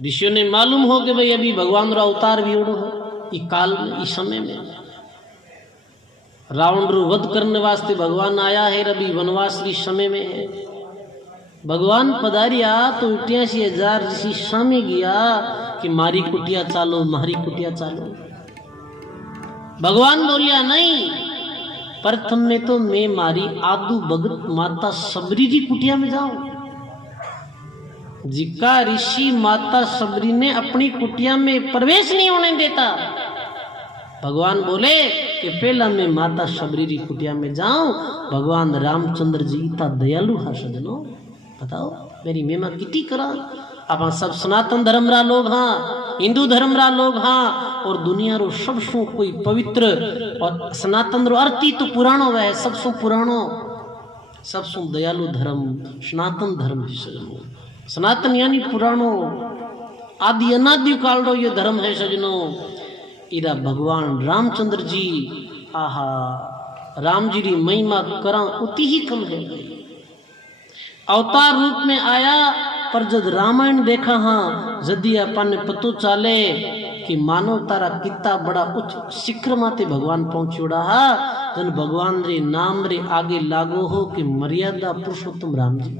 ऋषियों ने मालूम हो कि भाई अभी भगवान रा अवतार भी उड़ो है इस काल में, इस समय में रावण रो वध करने वास्ते भगवान आया है, अभी वनवास री समय में है। भगवान पधारिया तो 88,000 ऋषि सामे गया कि मारी कुटिया चालो, मारी कुटिया चालो। भगवान बोलिया नहीं, प्रथम में तो मैं मारी आदू भगत माता सबरी की कुटिया में जाऊं। जिका ऋषि माता सबरी ने अपनी कुटिया में प्रवेश नहीं होने देता, भगवान बोले कि पहला मैं माता सबरी की कुटिया में जाऊं। भगवान रामचंद्र जी इतना दयालु है सजनो, बताओ मेरी महिमा कितनी करा। आप सब सनातन धर्म रा लोग हाँ, हिंदू धर्म रा लोग हाँ, और दुनिया रो सबसो कोई पवित्र और सनातन रो अर्थ ही तो पुराणो है, सबसो पुराणो सबसो दयालु धर्म सनातन धर्म है सजनो। सनातन यानी पुराणो, आदि अनादि काल रो ये धर्म है सजनो। इरा भगवान रामचंद्र जी, आहा राम जी री महिमा करा उती ही कम है। अवतार रूप में आया, पर जब रामायण देखा हाँ, जदी अपन ने पतो चाले कि मानव तारा कितना बड़ा उच्च शिखर माते भगवान पहुंचोड़ा हा, जन भगवान रे नाम रे आगे लागो हो कि मर्यादा पुरुषोत्तम राम जी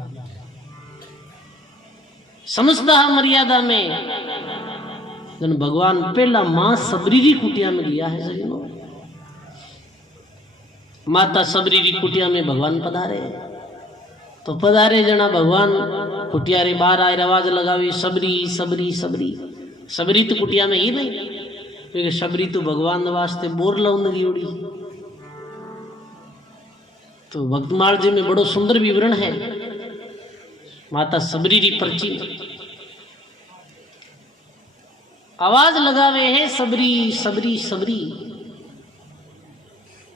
समझता है। मर्यादा में जन भगवान पहला मां सबरी की कुटिया में गया है सजनो। माता सबरी की कुटिया में भगवान पधारे, तो पधारे जना भगवान कुटिया रे बाहर आए आवाज लगावी, सबरी सबरी सबरी। सबरी तो कुटिया में ही नहीं, क्योंकि सबरी तो भगवान वास्ते बोर लौंदगी उड़ी। तो भक्तमाल जी में बड़ो सुंदर विवरण है माता सबरी री पर्ची में। आवाज लगावे है सबरी सबरी सबरी।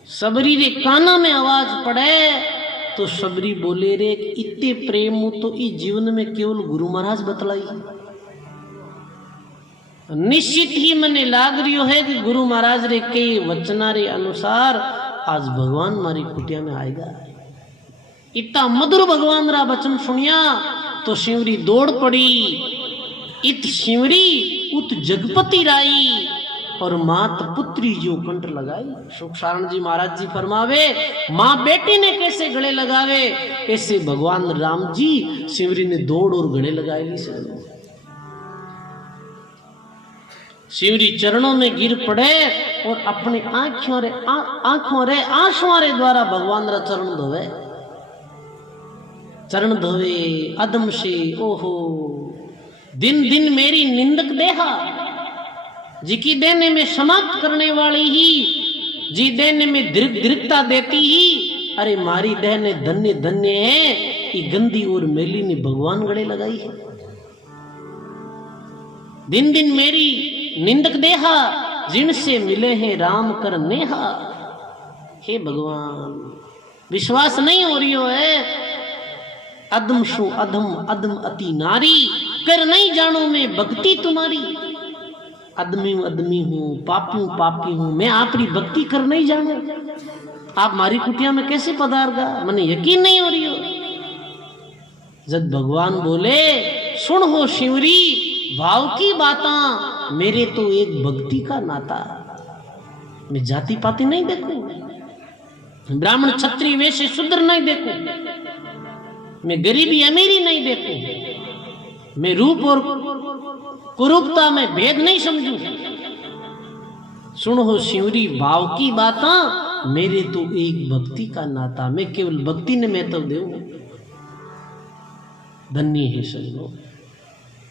सबरी रे काना में आवाज पड़े तो सबरी बोले रे इतने प्रेम तो इस जीवन में केवल गुरु महाराज बतलाई। निश्चित ही मने लाग रियो है कि गुरु महाराज रे के वचना रे अनुसार आज भगवान मारी कुटिया में आएगा। इतना मधुर भगवान रा वचन सुनिया तो शिवरी दौड़ पड़ी। इत शिवरी उत जगपति राई और मात पुत्री जो कंठ लगाई। सुख सारण जी महाराज जी फरमावे, माँ बेटी ने कैसे गले लगावे, ऐसे भगवान राम जी शिवरी ने दौड़ और गले लगाए। शिवरी चरणों में गिर पड़े और अपने आंखों रे आंसुओं रे द्वारा भगवान रा चरण धोवे अदम से। ओहो दिन दिन मेरी निंदक देहा, जिकी देने में समाप्त करने वाली ही, जी देने में दृढ़ता देती ही। अरे मारी देह ने धन्य धन्य है, ये गंदी और मैली ने भगवान गले लगाई है। दिन दिन मेरी निंदक देहा, जिनसे मिले हैं राम कर नेहा। हे भगवान विश्वास नहीं हो रही हो है। अदम शु अधम अदम अति नारी, कर नहीं जानो मैं भक्ति तुम्हारी। अदमी हूँ पापी हूँ, मैं आपकी भक्ति कर नहीं जानू। आप मारी कुटिया में कैसे पधारगा, मने यकीन नहीं हो रही हो। जब भगवान बोले, सुन हो शिवरी भाव की बाता, मेरे तो एक भक्ति का नाता। मैं जाति पाति नहीं देखूं, ब्राह्मण क्षत्रिय वैश्य शूद्र नहीं देखूं, मैं गरीबी अमीरी नहीं देखूं, मैं रूप और कुरूपता में भेद नहीं समझूं। सुनो हो शिवरी भाव की बाता, मेरे तो एक भक्ति का नाता। मैं केवल भक्ति ने महत्व दूं। धन्य है सजनों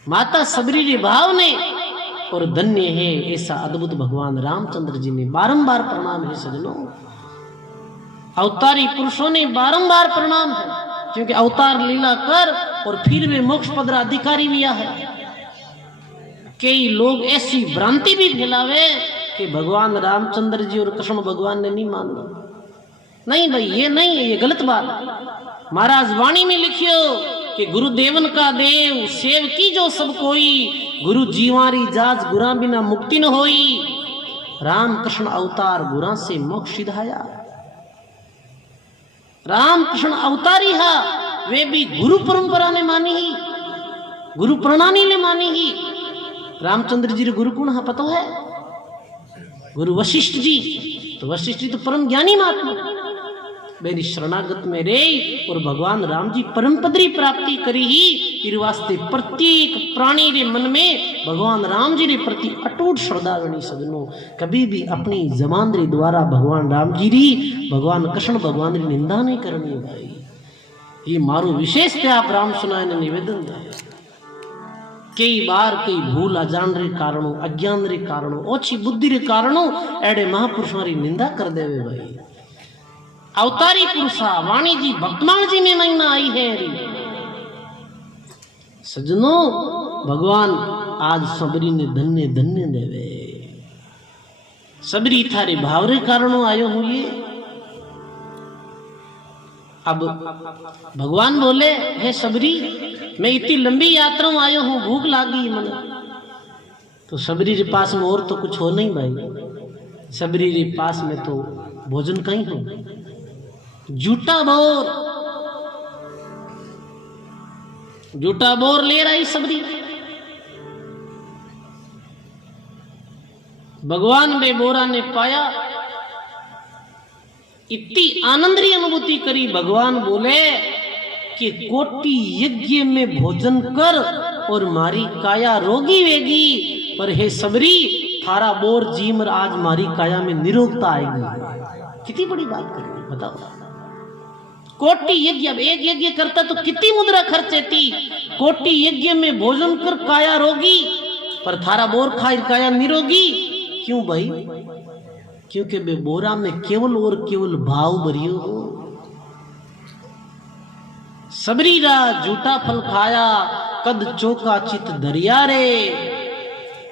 माता सबरी रे भाव ने, और धन्य है ऐसा अद्भुत भगवान रामचंद्र जी ने। बारंबार प्रणाम है सजनों, अवतारी पुरुषों ने बारंबार प्रणाम है, क्योंकि अवतार लीला कर और फिर वे मोक्ष पद अधिकारी भी है। कई लोग ऐसी भ्रांति भी फैलावे कि भगवान रामचंद्र जी और कृष्ण भगवान ने नहीं मानना। नहीं भाई, ये नहीं है, ये गलत बात। महाराज वाणी में लिखियो कि गुरुदेवन का देव सेव की जो सब कोई, गुरु जीवारी जाज गुरा बिना मुक्ति न होई। राम कृष्ण अवतार गुरा से मोक्ष सिधाया। राम कृष्ण अवतारी हा, वे भी गुरु परंपरा ने मानी ही, गुरु प्रणाली ने मानी ही। रामचंद्र जी रे गुरु कौन हा पता है? गुरु वशिष्ठ जी। तो वशिष्ठ जी तो परम ज्ञानी महात्मा, मेरी शरणागत में रे, और भगवान राम जी परम पदरी प्राप्ति करी ही। फिर वास्ते प्रत्येक प्राणी रे मन में भगवान राम जी रे प्रति अटूट श्रद्धा रहनी सजनों। कभी भी अपनी जबान रे द्वारा भगवान राम जी री, भगवान कृष्ण भगवान री निंदा नहीं करनी भाई। ये मारो विशेष ते आप राम सुनाए ने निवेदन है। कई बार कई भूल अजान रे कारणों, अज्ञान रे कारणों, ओछी बुद्धि रे कारणों एडे महापुरुषों री निंदा कर देवे भाई। अवतारी पुरुषा वाणी जी भक्तमान जी में महिमा आई है री सजनों। भगवान आज सबरी ने धन्य धन्य देवे। सबरी थारे भावरे कारणों आयो हूं ये। अब भगवान बोले, हे सबरी, मैं इतनी लंबी यात्रा में आयो हूं, भूख लागी मन। तो सबरी के पास में और तो कुछ हो नहीं भाई। सबरी के पास में तो भोजन कहीं हो, जूटा बोर, जूटा बोर ले रही सबरी। भगवान बे बोरा ने पाया, इतनी आनंद री अनुभूति करी। भगवान बोले कि कोटि यज्ञ में भोजन कर और मारी काया रोगी वेगी, पर हे सबरी थारा बोर जीमर आज मारी काया में निरोगता आएगी। कितनी बड़ी बात कर रही बताओ। कोटि यज्ञ, अब एक यज्ञ करता तो कितनी मुद्रा खर्च थी। कोटि यज्ञ में भोजन कर काया रोगी, पर थारा बोर खाई काया निरोगी। क्यों भाई? क्योंकि बे बोरा में केवल और केवल भाव भरियो हो। सबरी रा जूठा फल खाया, कद चौका चित दरिया रे।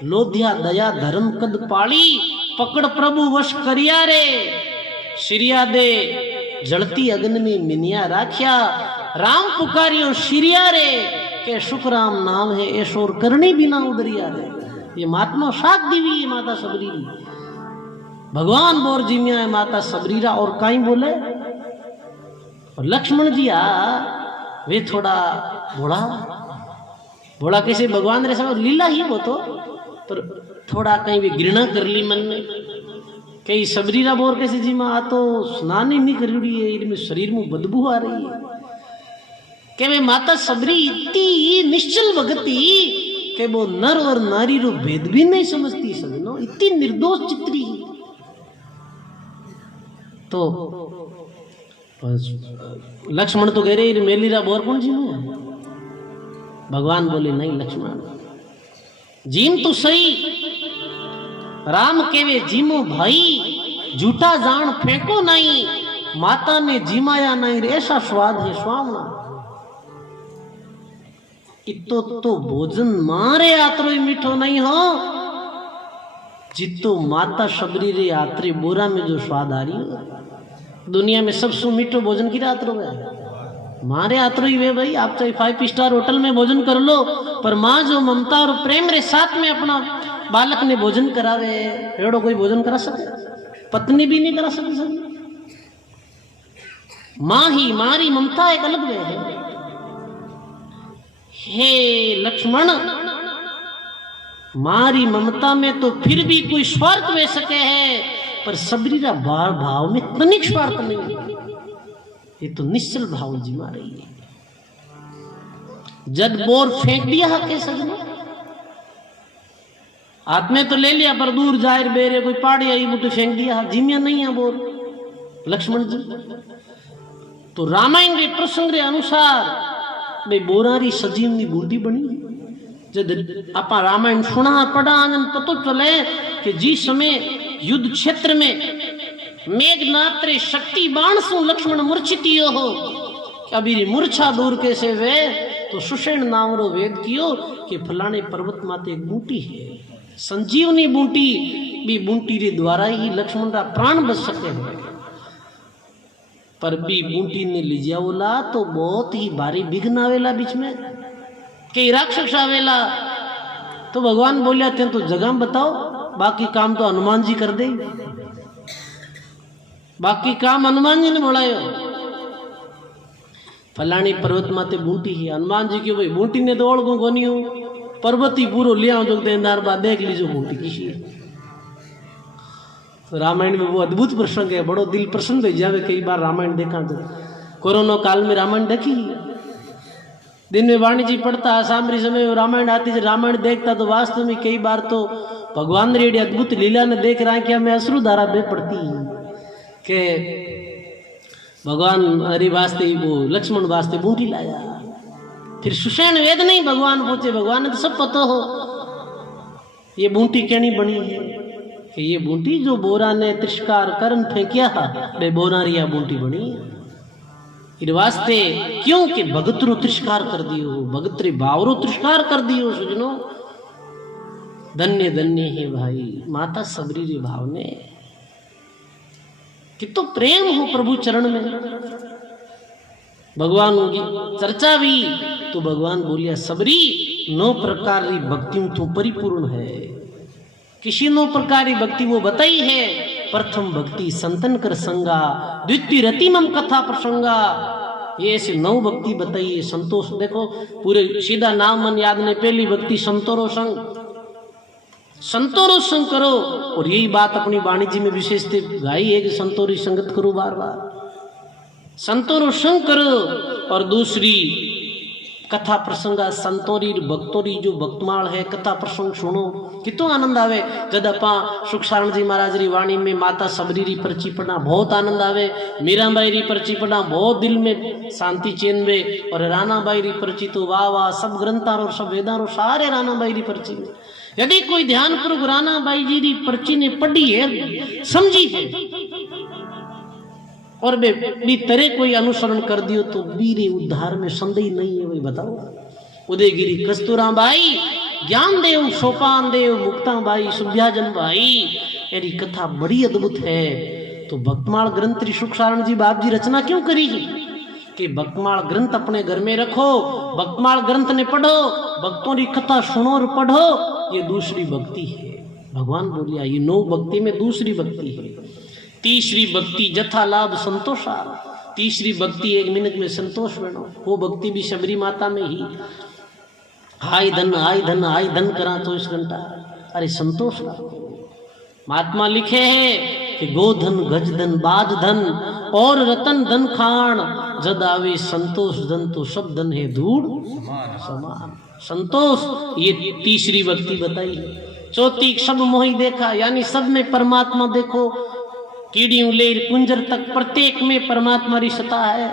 लोध्या दया धर्म कद पाली, पकड़ प्रभु वश करिया रे। श्रिया दे जलती अग्नि में मिनिया राख्या, राम पुकारियो श्रिया रे। के शुक्राम नाम है ऐशोर करनी बिना उदरिया रे। ये महात्मा साख देवी है माता सबरी। भगवान बोर जिमिया है माता सबरीरा। और काई बोले, और लक्ष्मण जी वे थोड़ा भोड़ा भोड़ा कैसे भगवान रे सब लीला ही वो तो, पर थोड़ा कहीं भी घृणा कर ली मन में। कई सबरीरा बोर कैसे जी माँ तो स्नान ही नहीं कर रही है, इनमें शरीर में बदबू आ रही है। के वे माता सबरी इतनी निश्चल भगती के वो नर और नारी रो भेद भी नहीं समझती सजनो, इतनी निर्दोष चित्री। तो लक्ष्मण तो कह रहे मेलीरा बोर कौन जी में? भगवान बोले नहीं लक्ष्मण, जीम तो सही, राम केवे जीमो भाई, झूठा जान फेंको नहीं, माता ने जिमाया नहीं रे ऐसा स्वाद है स्वामना। इतो तो भोजन मारे यात्रो मीठो नहीं हो, जितो माता शबरी रे यात्री बोरा में जो स्वाद आ रही हो। दुनिया में सबसे मीठो भोजन की यात्रो है मारे यात्रो ही वे भाई। आप चाहे 5 स्टार होटल में भोजन कर लो, पर माँ जो ममता और प्रेम रे साथ में अपना बालक ने भोजन करावे, एड़ो कोई भोजन करा सके? पत्नी भी नहीं करा सके सभी। माँ ही मारी ममता एक अलग वे है। हे लक्ष्मण, मारी ममता में तो फिर भी कोई स्वार्थ वे सके है, पर सबरी रा भाव में तनिक स्वार्थ नहीं। ये तो निश्चल भाव जिमा रही है। जद बोर फेंक दिया के सजना, हाथ में तो ले लिया पर दूर जाहिर बेरे कोई पहाड़ी आई वो तो फेंक दिया, जिमिया नहीं है बोर लक्ष्मण जी। तो रामायण के प्रसंग के अनुसार बे बोरारी सजीवनी बूटी बनी। जब आपा रामायण सुना पढ़ा पतो चले कि जिस समय युद्ध क्षेत्र में मेघनाथ रे शक्ति बाण सु लक्ष्मण मूर्छितियो हो, अभी मूर्छा दूर कैसे वे तो सुषेण नाम रो वेद कियो कि फलाने पर्वत माते एक बूटी है, संजीवनी बूटी, भी बूटी रे द्वारा ही लक्ष्मण रा प्राण बच सके है। पर भी बूटी ने लीजिया बोला तो बहुत ही भारी विघ्न आवेला बीच में, कई राक्षस आवेला। तो भगवान बोलिया थे तो जगह बताओ, बाकी काम तो हनुमान जी कर दे, बाकी काम हनुमान जी ने बोलायो। फलानी पर्वत माते बूटी है, हनुमान जी की भाई बूटी ने तो ओढ़ कोनी हो, पर्वत ही पूरो लिया जो देनदार बाद देख लीजिए बूटी किसी। तो रामायण में वो अद्भुत प्रसंग है, बड़ो दिल प्रसन्न हो जावे। कई बार रामायण देखा तो कोरोना काल में रामायण देखी, दिन में वाणी जी पढ़ता, सामरी समय रामायण आती, रामायण देखता तो वास्तव में कई बार तो भगवान रेडी अद्भुत लीला ने देख रहा है कि हमें अश्रु धारा बे पड़ती के भगवान हरि वास्ते वो लक्ष्मण वास्ते बूटी लाया। फिर सुषेण वेद नहीं भगवान पूछे, भगवान ने तो सब पता हो ये बूटी कहनी बनी है कि ये बूटी जो बोरा ने तिरस्कार करन फेंकिया बे बोरारिया बूटी बनी है। इस वास्ते क्योंकि भगत रो तिरस्कार कर दियो, भगत रे भाव रो तिरस्कार कर दियो। सुजनो धन्य धन्य है भाई माता सबरी रे भाव ने, कि तो प्रेम हो प्रभु चरण में। भगवान की चर्चा भी तो भगवान बोलिया सबरी 9 प्रकार की भक्तियों तो परिपूर्ण है। किसी 9 प्रकार की भक्ति वो बताई है। प्रथम भक्ति संतन कर संगा, द्वितीय रतिमम कथा प्रसंगा, ये ऐसे 9 भक्ति बताई है। संतोष देखो पूरे सीधा नाम मन याद नहीं, पहली भक्ति संतोरो संग, संतोरो संग करो। और यही बात अपनी वाणी जी में विशेष गाई है कि संतोरी संगत करो, बार बार संतोरो संग करो। और दूसरी कथा प्रसंगा, संतोरी भक्तोरी जो भक्तमाल है कथा प्रसंग सुनो, कितो आनंद आवे। जब अपा सुख सारण जी महाराज री वाणी में माता सबरी री पर्ची पढ़ना बहुत आनंद आवे, मीराबाई री पर्ची पढ़ना बहुत दिल में शांति चैन वे। और रानाबाई री पर्ची तो वाह वाह, सब ग्रंथारो सब वेदारो सारे रानाबाई री पर्ची में। यदि कोई ध्यान करो रानाबाई जी री पर्ची ने पढ़ी है, समझी है, और बे तरह कोई अनुसरण कर दियो तो वीरे उद्धार में संदेह नहीं है। वही बताओ उदयगिरी कस्तूरा बाई, ज्ञान देव सोपान देव, मुक्ता बाई, सुभ्याजन बाई, यदि कथा बड़ी अद्भुत है। तो भक्तमाल ग्रंथ री सुख सारण जी बाप जी रचना क्यों करी कि भक्तमाल ग्रंथ अपने घर में रखो, भक्तमाल ग्रंथ ने पढ़ो, भक्तों की कथा सुनो और पढ़ो, ये दूसरी भक्ति है। भगवान बोलिया ये 9 भक्ति में दूसरी भक्ति है। तीसरी भक्ति जथा लाभ संतोषा, तीसरी भक्ति 1 मिनट में संतोष बनो, वो भक्ति भी शबरी माता में ही। हाय धन हाय धन हाय धन करा 24 घंटा, अरे संतोष का महात्मा लिखे हैं कि गोधन गजधन बाज धन और रतन धन खान, जद आवे संतोष धन तो सब धन है धूड़ समान। संतोष ये तीसरी भक्ति बताई है। चौथी सब मोहि देखा, यानी सब में परमात्मा देखो, कीड़ियों ले कुंजर तक प्रत्येक में परमात्मा री सत्ता है।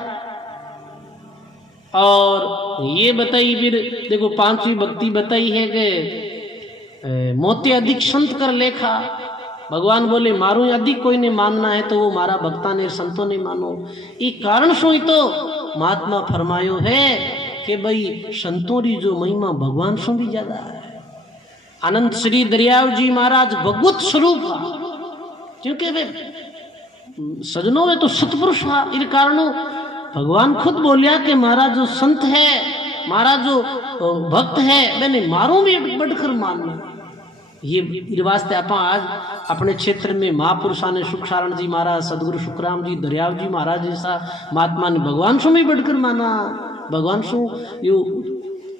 और ये बताई फिर देखो 5वीं भक्ति बताई है कि मोते अधिक संत कर लेखा। भगवान बोले मारो अधिक कोई ने मानना है तो वो मारा भक्ता ने संतों ने मानो। एक कारण सो ही तो महात्मा फरमायो है कि भाई संतों री जो महिमा भगवान सो भी ज्यादा है। अनंत श्री दरियाव जी महाराज भगवत स्वरूप, क्योंकि वे सजनों में तो सतपुरुष हा। इस कारण भगवान खुद बोलिया कि महाराज जो संत है, महाराज जो भक्त है, मैंने मारो भी बढ़कर मानना। ये वास्ते आप आज अपने क्षेत्र में महापुरुषा ने सुख सारण जी महाराज, सदगुरु सुखराम जी, दरियाव जी महाराज जैसा महात्मा ने भगवान सो भी बढ़कर माना। भगवान सो यो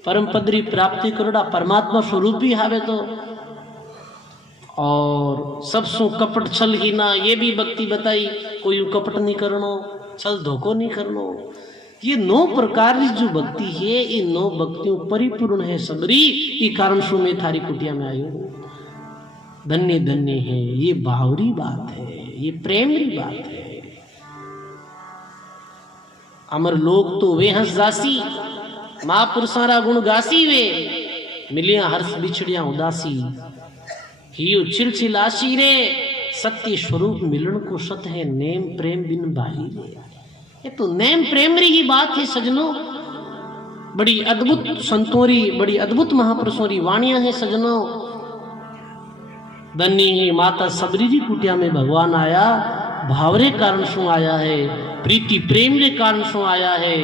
परम पदरी प्राप्ति करोड़ा परमात्मा स्वरूप ही हावे तो। और सब सो कपट छल ही ना, ये भी भक्ति बताई, कोई कपट नहीं करनो, छल धोखो नहीं करनो। ये 9 प्रकार की जो भक्ति है, ये 9 भक्तियों परिपूर्ण है सबरी। ये कारण सो मैं थारी कुटिया में आई हूँ। धन्य धन्य है, ये बावरी बात है, ये प्रेम की बात है। अमर लोग तो वे हंस जासी महापुरुषां रा गुण गासी वे मिलिया हर्ष बिछड़िया उदासी हियो छिलछिल आशी रे सत्य स्वरूप मिलन को सत है नेम प्रेम बिन भाई रे। ये तो नेम प्रेम री ही बात है सजनों। बड़ी अद्भुत संतोरी बड़ी अद्भुत महापुरुषों री वाणियां है सजनों। धन्य ही माता सबरी जी कुटिया में भगवान आया भावरे कारण सु आया है प्रीति प्रेम रे कारण सु आया है।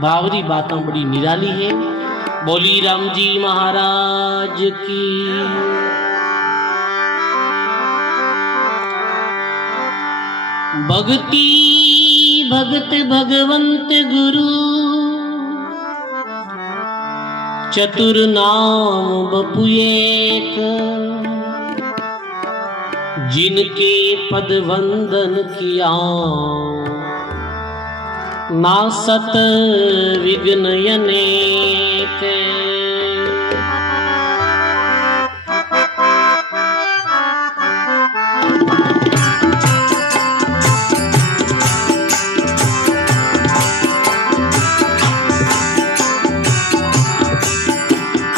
भावरी बातों बड़ी निराली है। बोली राम जी महाराज की। भक्ति भगत भगवंत गुरु चतुर नाम बपु एक जिनके पद वंदन किया नासत विघ्न अनेक।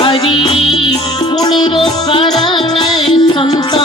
हरि गुण रो करण संता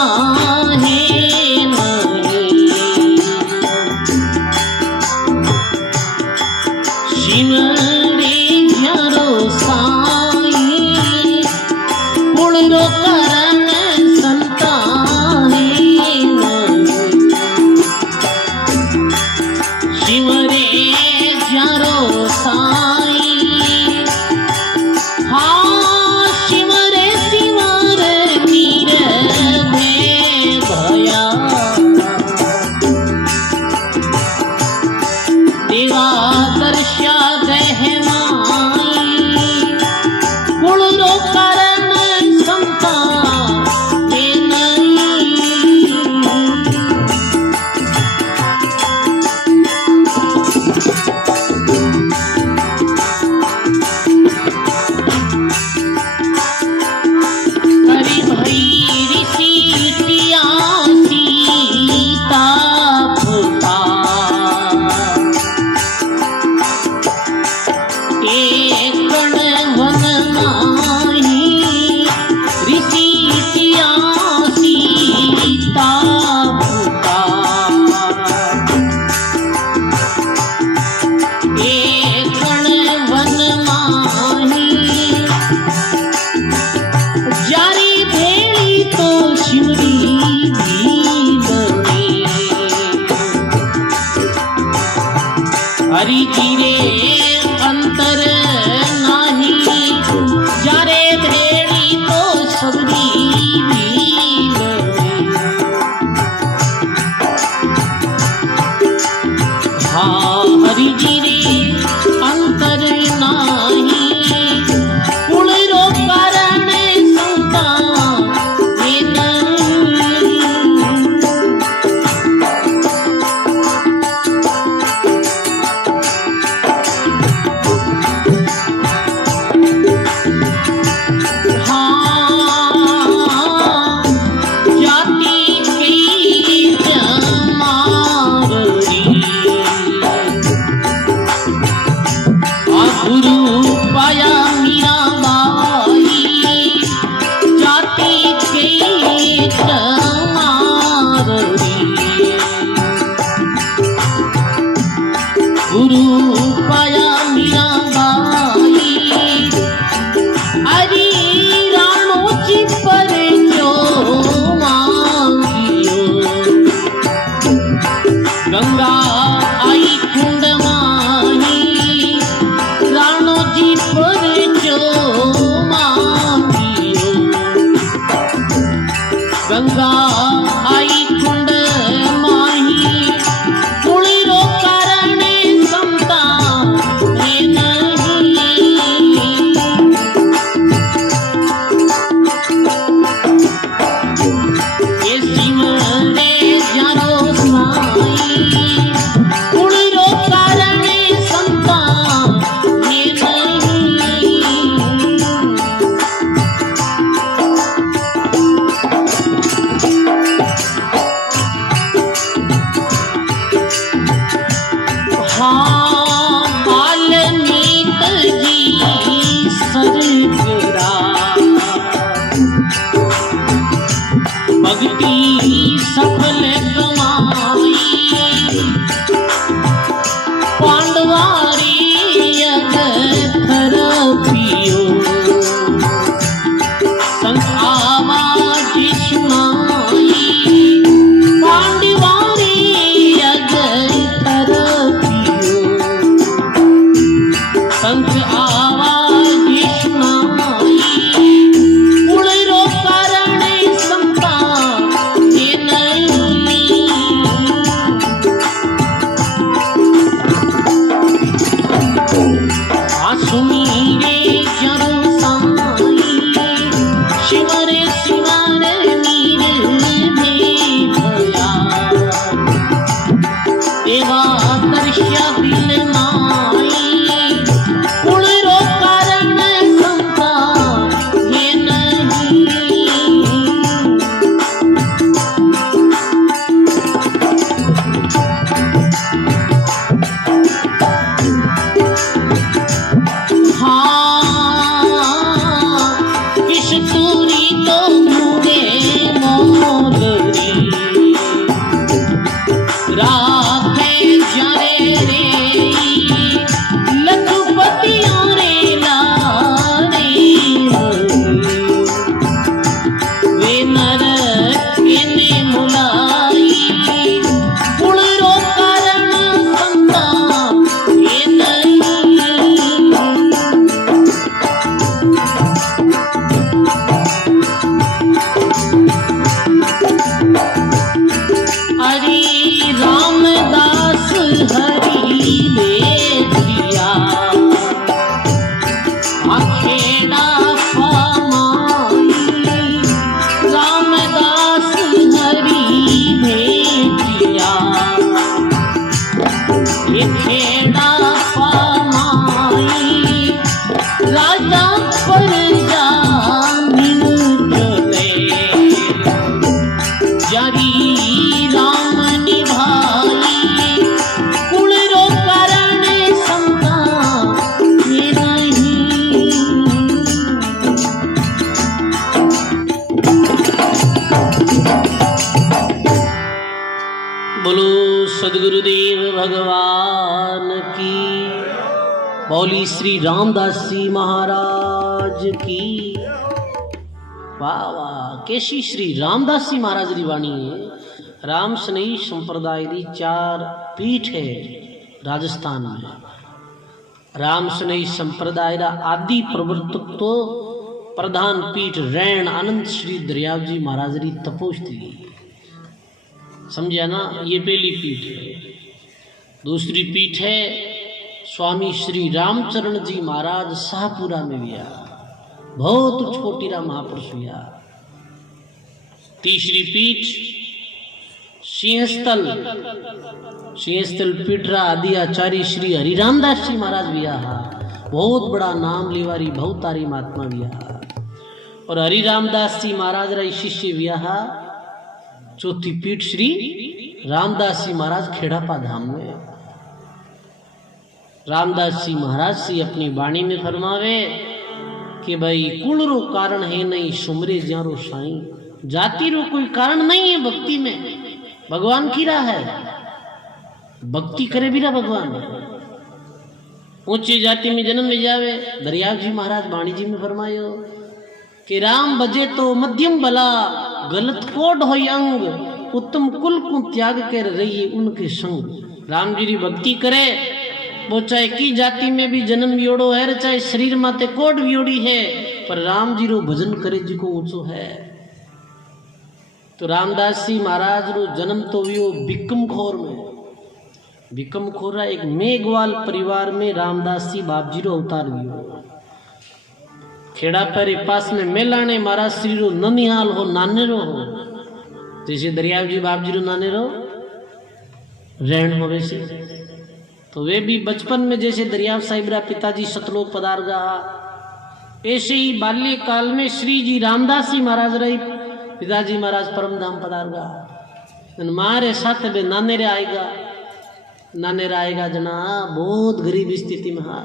हरि जी रे अंतर नाही जारे भेड़ी तो सबरी भीड़। हाँ हरि जी रे अंतर नाही कुल रो कारण संता गंगा आई कुंड माही कुളിरो करणे समता हे नहीं। ये सिमरे जारो साई कुளிरो करणे समता हे नहीं। जारी राम निभाई कुल रो कारण संता ये नहीं। बोलो सदगुरुदेव भगवान की, बोली श्री रामदास जी महाराज की। वाह वाह, कैसी श्री रामदास जी महाराज की वाणी है। राम स्नेही संप्रदाय की 4 पीठ है राजस्थान में। राम स्नेही संप्रदाय का आदि प्रवर्तक तो प्रधान पीठ रैण आनंद श्री दरियाव जी महाराज की तपोस्थली, समझा ना, ये पहली पीठ है। दूसरी पीठ है स्वामी श्री रामचरण जी महाराज शाहपुरा में भी आ, बहुत छोटीरा महापुरुष हुआ। तीसरी पीठ सिंहस्थल, सिंहस्थल पीठरा आदि आचार्य श्री हरि रामदास जी महाराज भी आ, बहुत बड़ा नाम लेवारी बहुतारी महात्मा भी आ। और हरि रामदास जी महाराज रा शिष्य भी आ। चौथी पीठ श्री रामदास जी महाराज खेड़ापा धाम में। रामदास जी महाराज से अपनी वाणी में फरमावे कि भाई कुल रो कारण है नहीं सुमरे ज्यारो साईं, जाति रो कोई कारण नहीं है भक्ति में, भगवान की राह है, भक्ति करे बिना भगवान। ऊंची जाति में जन्म में जावे, दरियाव जी महाराज वाणी जी में फरमायो कि राम बजे तो मध्यम भला, गलत कोड हो अंग, उत्तम कुल को त्याग कर रही उनके संग। राम जी की भक्ति करे वो चाहे की जाति में भी जन्म वियोड़ो है, चाहे शरीर माते कोड वियोड़ी है, पर राम जी रो भजन करे जी को ऊंचो है। तो रामदास जी महाराज रो जन्म तो वियो बिकमखोर में। बिकमखोरा एक मेघवाल परिवार में रामदास जी बाप जी रो अवतार वियो। खेड़ा पर पास में मेलाने महाराज श्री रो ननिहाल हो, नानेरो हो, जैसे दरियाव जी बाप जी रो नानेरो रहन हो वैसे। तो वे भी बचपन में जैसे दरियाव साहिबरा पिताजी सतलोक पधारगा, ऐसे ही बाल्यकाल में श्री जी रामदास जी महाराज रही पिताजी महाराज परमधाम पधारगा। मारे साथ बे नानेरे आएगा जना बहुत गरीब स्थिति में। हाँ,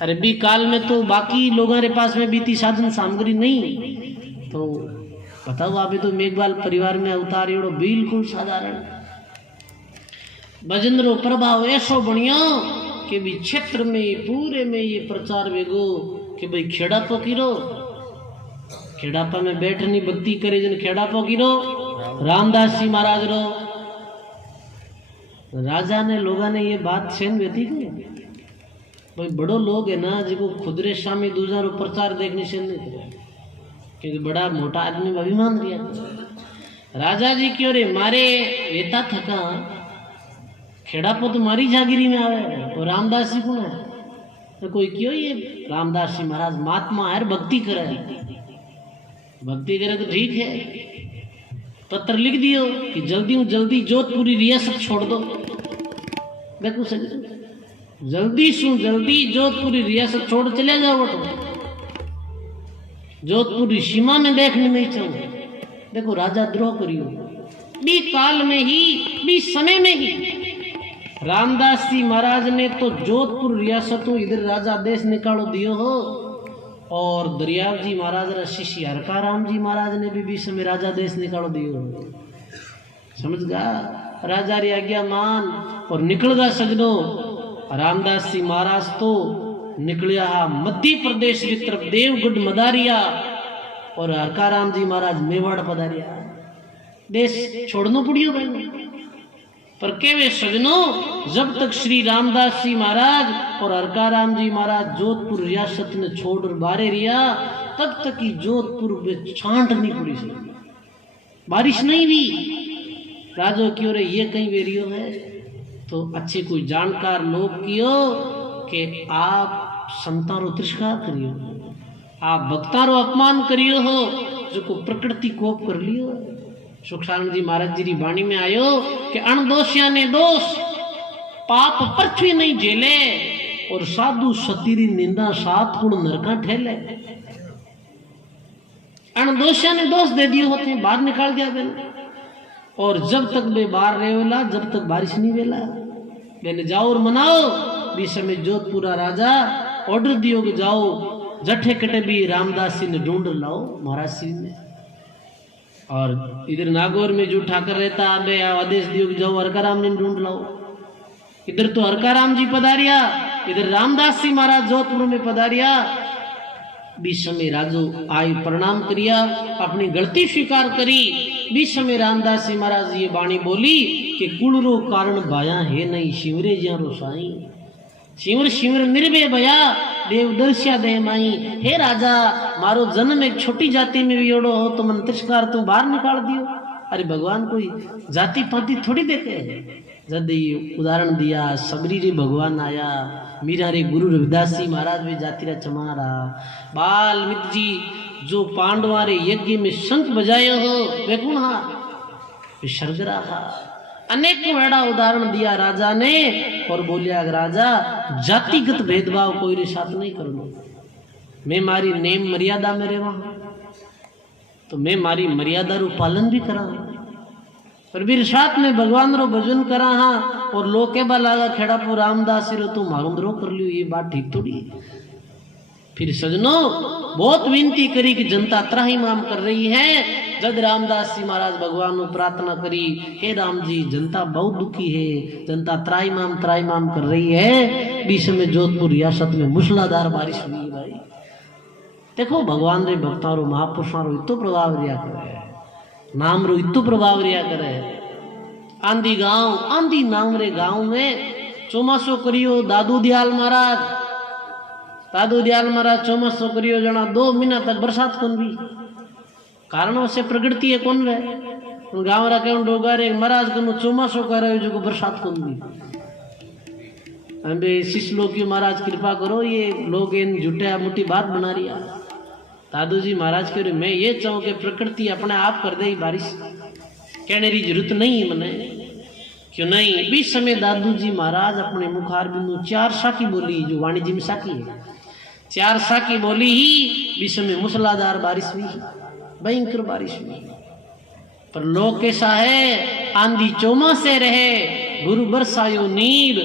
अरे बी काल में तो बाकी लोगों के पास में बीती साधन सामग्री नहीं, तो बताओ आप तो मेघवाल परिवार में अवतार एड़ो बिल्कुल साधारण। भजन रो प्रभाव ऐसो बनियो कि भी क्षेत्र में पूरे में ये प्रचार वेगो कि भाई खेड़ापो कीरो, खेड़ापा में बैठनी भक्ति करे जन खेड़ापो कीरो रामदास जी महाराज रो। राजा ने लोगा ने ये बात सेन बेती की भाई बड़ो लोग है ना जिको खुदरे शामी दूजा रो प्रचार देखने से नहीं करे, क्योंकि बड़ा मोटा आदमी में अभिमान दिया। राजा जी क्यों रे मारे वेता थका खेड़ापो तो मारी जागिरी में आवे, और रामदास जी कौन है? तो कोई क्यों ये रामदास जी महाराज महात्मा है, भक्ति करे, भक्ति करे तो ठीक है। पत्र लिख दियो कि जल्दी जोधपुरी रियासत छोड़ दो। देखो सर, जल्दी जोधपुरी रियासत छोड़ चले जाओ, तो जोधपुरी सीमा में देखने नहीं चाहूँ। देखो राजा द्रोह करियो, बी काल में ही बी समय में ही रामदास जी महाराज ने तो जोधपुर रियासतों इधर राजा देश निकालो दियो हो, और दरियाव जी महाराज रा शिष्य हरका राम जी महाराज ने भी समय राजा देश निकालो दियो हो। समझ गा, राजा री आज्ञा मान और निकल गा सजनो। रामदास जी महाराज तो निकलिया मध्य प्रदेश की तरफ देवगढ़ मदारिया, और हरका राम जी महाराज मेवाड़ पधारिया। देश छोड़नो पड़ियो भाई, पर केवे सजनो जब तक श्री रामदास जी महाराज और हरका राम जी महाराज जोधपुर रियासत ने छोड़ बारे रिया, तब तक ही जोधपुर में छांट नहीं पड़ी सी, बारिश नहीं हुई। राजो की ओर ये कहीं वेरियो है, तो अच्छे कोई जानकार लोग कियो कि आप संतारो तिरस्कार करियो, आप भक्तारो अपमान करियो हो, जो को प्रकृति कोप कर लियो। सुखसानंद जी महाराज जी की वाणी में आयो कि अनदोषिया ने दोष पाप पृथ्वी नहीं झेले, और साधु सतीरी निंदा 7 गुण नरका ठेले। अनदोषिया ने दोष दे दिए होते हैं, बाहर निकाल दिया मैंने। और जब तक वे बाहर रहे वेला जब तक बारिश नहीं वेला मैंने जाओ और मनाओ। बीच में जोधपुरा राजा ऑर्डर दियो कि जाओ जठे कटे भी रामदास जी ने ढूंढ लाओ महाराज सिंह ने। और इधर नागौर में जो ठाकर रहता आबे आदेश दियो कि जाओ हरकाराम ने ढूंढ लाओ। इधर तो हरकाराम जी पधारिया, इधर रामदास जी महाराज जोधपुर में पधारिया। बीच में राजो आय प्रणाम करिया, अपनी गलती स्वीकार करी। बीच में रामदास जी महाराज ये बाणी बोली कि कुल रो कारण बाया है नहीं शिवरे ज्या रो साई। शिवर शिवर निर्भय भया देव दर्शिया दे माई। हे राजा मारो जन्म एक छोटी जाति में भी ओड़ो हो तो मन तिरस्कार तू बाहर निकाल दियो। अरे भगवान कोई जाति पाति थोड़ी देते हैं। जब ये उदाहरण दिया सबरी रे भगवान आया, मीरा रे गुरु रविदास जी महाराज वे जाति रा चमारा। बाल्मीकि जी जो पांडवा रे यज्ञ में शंख बजाए हो वे कौन हा? वे शर्गरा हा। अनेकों बड़ा उदाहरण दिया राजा ने और बोलिया राजा जातिगत भेदभाव कोई रे साथ नहीं करनो। मैं मारी नेम मर्यादा में रेवा तो मैं मारी मर्यादा रो पालन भी करा पर फिर साथ में भगवान रो भजन करा हाँ और लोग के लागा खेड़ापुर रामदास रो तो मारूं द्रोह कर लियो। ये बात ठीक थोड़ी। फिर सजनों बहुत विनती करी कि जनता त्राही माम कर रही है। जब रामदास जी महाराज भगवान को प्रार्थना करी हे राम जी जनता बहुत दुखी है, जनता त्राही माम कर रही है। बीच में जोधपुर रियासत में मूसलाधार बारिश हुई। भाई देखो भगवान रे भक्तों रो महापुरुषों रो इतो प्रभाव रिया करे, नाम रो इतो प्रभाव रिया करे। आंधी नाम रे गांव में चौमासो करियो दादू दयाल महाराज चौमासो करियो जना 2 महीना तक बरसात कौन भी कारणों से प्रकृति है कौन वे गाँव रा के डोगारे महाराज कनो चौमासो करे जो बरसात कौन भी। अबे शिष्य लोग की महाराज कृपा करो ये लोग इन झूठे मुट्ठी बात बना रिया। दादू जी महाराज कह रहे मैं ये चाहूँ कि प्रकृति अपने आप कर दे बारिश, कहने की जरूरत नहीं मने क्यों नहीं। बीच समय दादू जी महाराज अपने मुखार बिंदु 4 साकी बोली जो वाणिज्य में साकी है 4 साकी बोली ही बीच में मूसलाधार बारिश हुई, भयंकर बारिश हुई। पर लोग कैसा है आंधी चौमासे रहे गुरु बरसायो नीर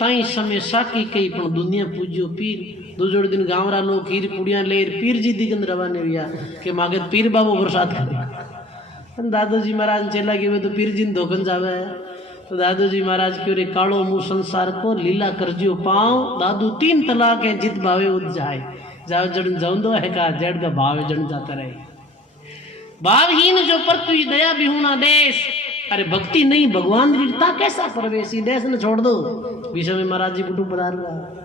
ताई समय साकी कई पर दुनिया पूज्यो पीर। दो जोड़ दिन गाँव रा लोग खीर पुड़िया लेर पीर जी दिगंद रवाने हुआ के मागे पीर बाबू बरसात करे। दादू जी महाराज चेला के तो पीर जी धोकन जावे तो दादू जी महाराज क्यों रे कालो मुँह संसार को लीला करजियो पाँव। दादू 3 तलाक है जित भावे उद जाए जाओ जड़ जाऊंदो है का जड़ का भावे जड़ जाता रहे। भावहीन जो पर तुझ दया भी होना देश। अरे भक्ति नहीं भगवान रीता कैसा प्रवेशी देश ने छोड़ दो। विषय में महाराज जी कुटुंब पधार रहा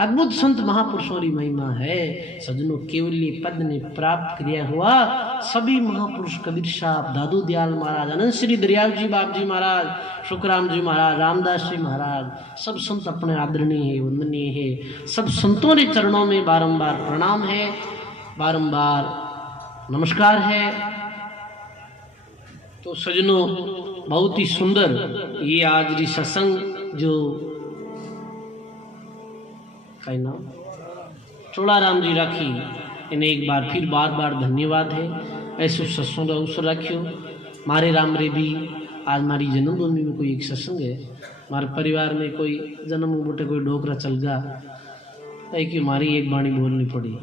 अद्भुत संत महापुरुषों की महिमा है। सजनों केवली पद ने प्राप्त किया हुआ सभी महापुरुष कबीर साहब दादू दयाल महाराज अनंत श्री दरियाव जी बाप जी महाराज शुक्राम जी महाराज रामदास जी महाराज सब संत अपने आदरणीय है वंदनीय है। सब संतों के चरणों में बारंबार प्रणाम है, बारंबार नमस्कार है। तो सजनों बहुत ही सुंदर ये आज री सत्संग जो का नाम चोड़ाराम जी राखी इन्हें एक बार फिर बार धन्यवाद है। ऐसे सत्संग का अवसर रखियो मारे राम रे भी आज मारी जन्मभूमि में कोई एक सत्संग है। हमारे परिवार में कोई जन्म बोटे कोई डोकरा चल गया कि हमारी एक बाणी बोलनी पड़ी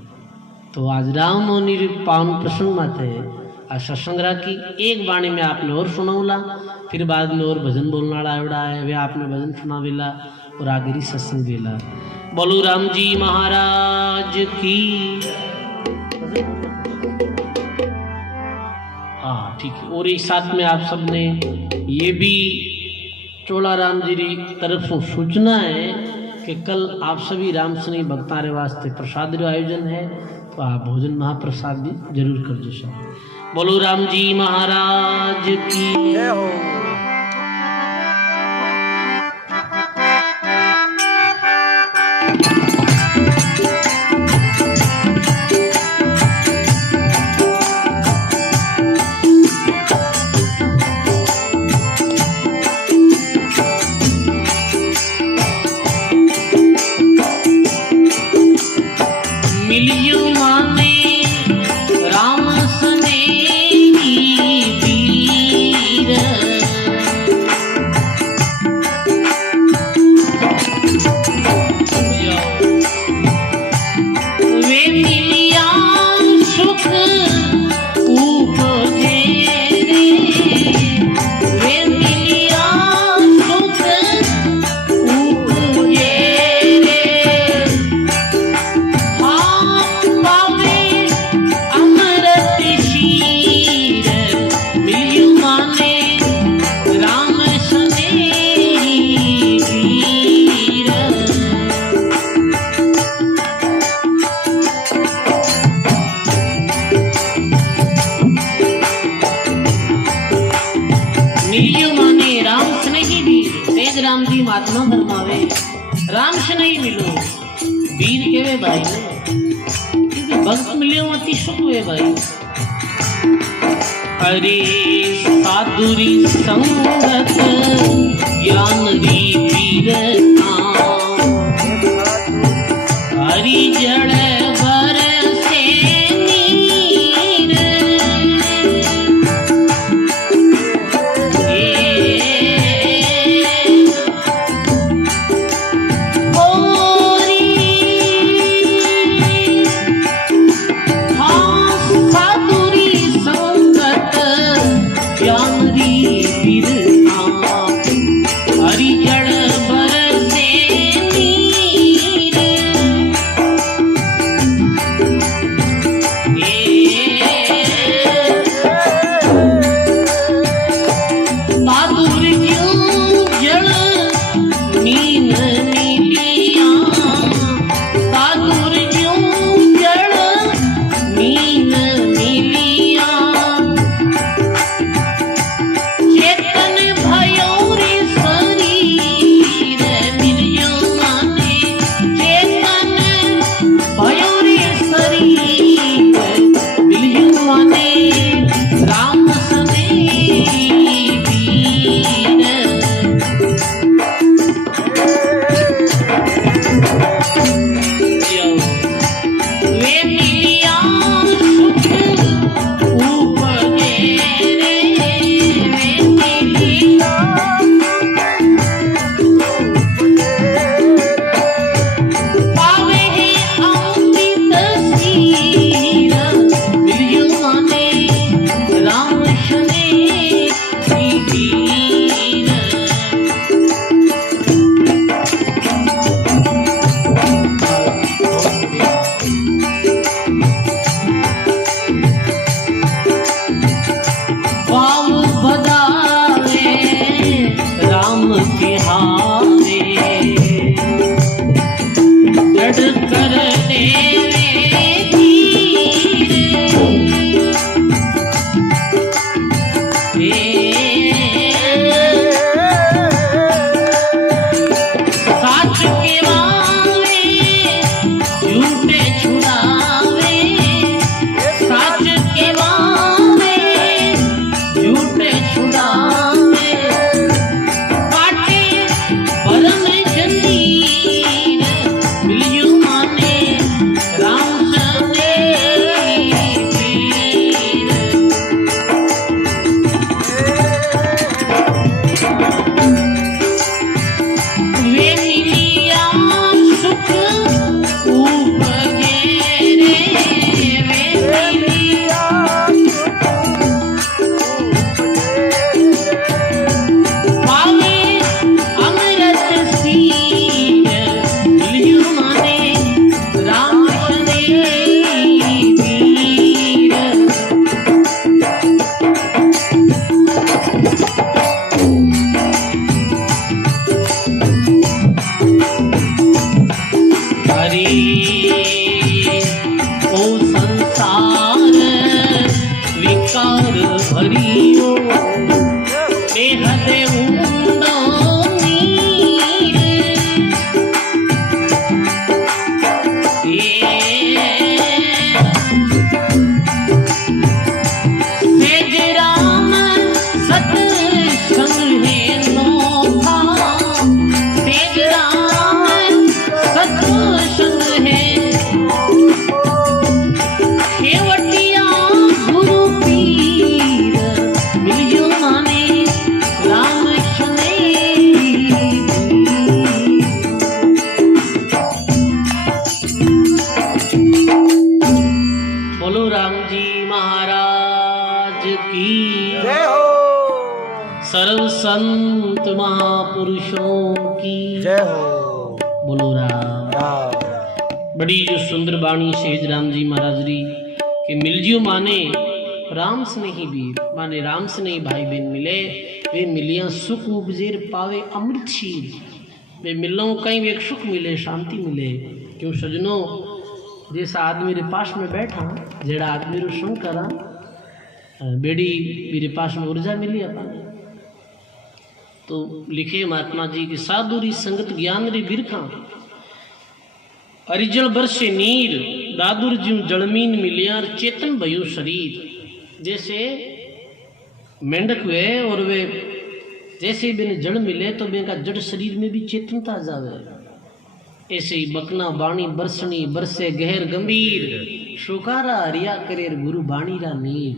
तो आज राम नवमी पावन प्रसंग माते है आज सत्संग राखी। एक बाणी में आपने और सुनाऊला फिर बाद में और भजन बोलना आवड़ा है वे आपने भजन सुनावेला और आगे सत्संग वेला। बोलो राम जी महाराज की। हाँ ठीक है। और एक साथ में आप सबने ये भी चोड़ाराम जी की तरफ से सूचना है कि कल आप सभी राम सनी भक्तारे वास्ते प्रसाद रो आयोजन है तो आप भोजन महाप्रसाद भी जरूर कर जो सब। बोलो राम जी महाराज की जय हो। राम सने वीर मिलियो माने राम स्नेही वीर तेज राम जी महात्मा फरमावे राम से नहीं मिलो वीर के वे भाई क्योंकि भक्त मिलियो अति सुख वे भाई। अरे साधुरी संगत ज्ञान री वीर हरि जड़ सर्व संत महापुरुषों की जय हो। बोलो राम। बड़ी जो सुंदर बाणी सेज राम जी महाराज री कि मिलजियो माने राम स्नेही वीर माने राम स्नेही भाई बहन मिले वे मिलिया सुख उपजेर पावे अमृत शील वे मिलों कहीं एक सुख मिले शांति मिले। क्यों सजनों जैसा आदमी मेरे पास में बैठा जेड़ा आदमी रो संग करा बेड़ी मेरे पास में ऊर्जा मिली अपन तो लिखे महात्मा जी की साधुरी संगत ज्ञान री बिरखा अरिजल बरसे नीर दादुर ज्यू जलमीन मिलियार चेतन भयो शरीर। जैसे मेंढक हुए और वे जैसे बिन जड़ मिले तो बेका जड़ शरीर में भी चेतनता आ जावे। ऐसे ही बकना बाणी बरसनी बरसे गहर गंभीर शोकारा हरिया करेर गुरु बाणी रा नीर।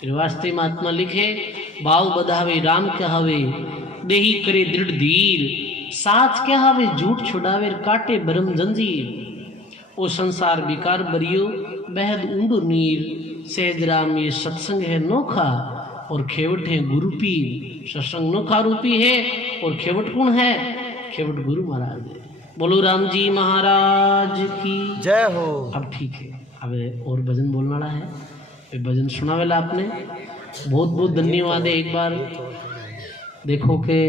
फिर वास्ते महात्मा लिखे भाव बधावे राम कहावे देही करे दृढ़ धीर साच कहावे झूठ छुड़ावे काटे भरम जंजीर। ओ संसार विकार बरियो बेहद ऊंडो नीर सहज राम ये सत्संग है नोखा और खेवट है गुरु पीर। सत्संग नोखा रूपी है और खेवट कौन है? खेवट गुरु महाराज है। बोलो राम जी महाराज की जय हो। अब ठीक है, अब और भजन बोलने वाला है। ये भजन सुना वेला आपने, बहुत बहुत धन्यवाद है। एक बार देखो के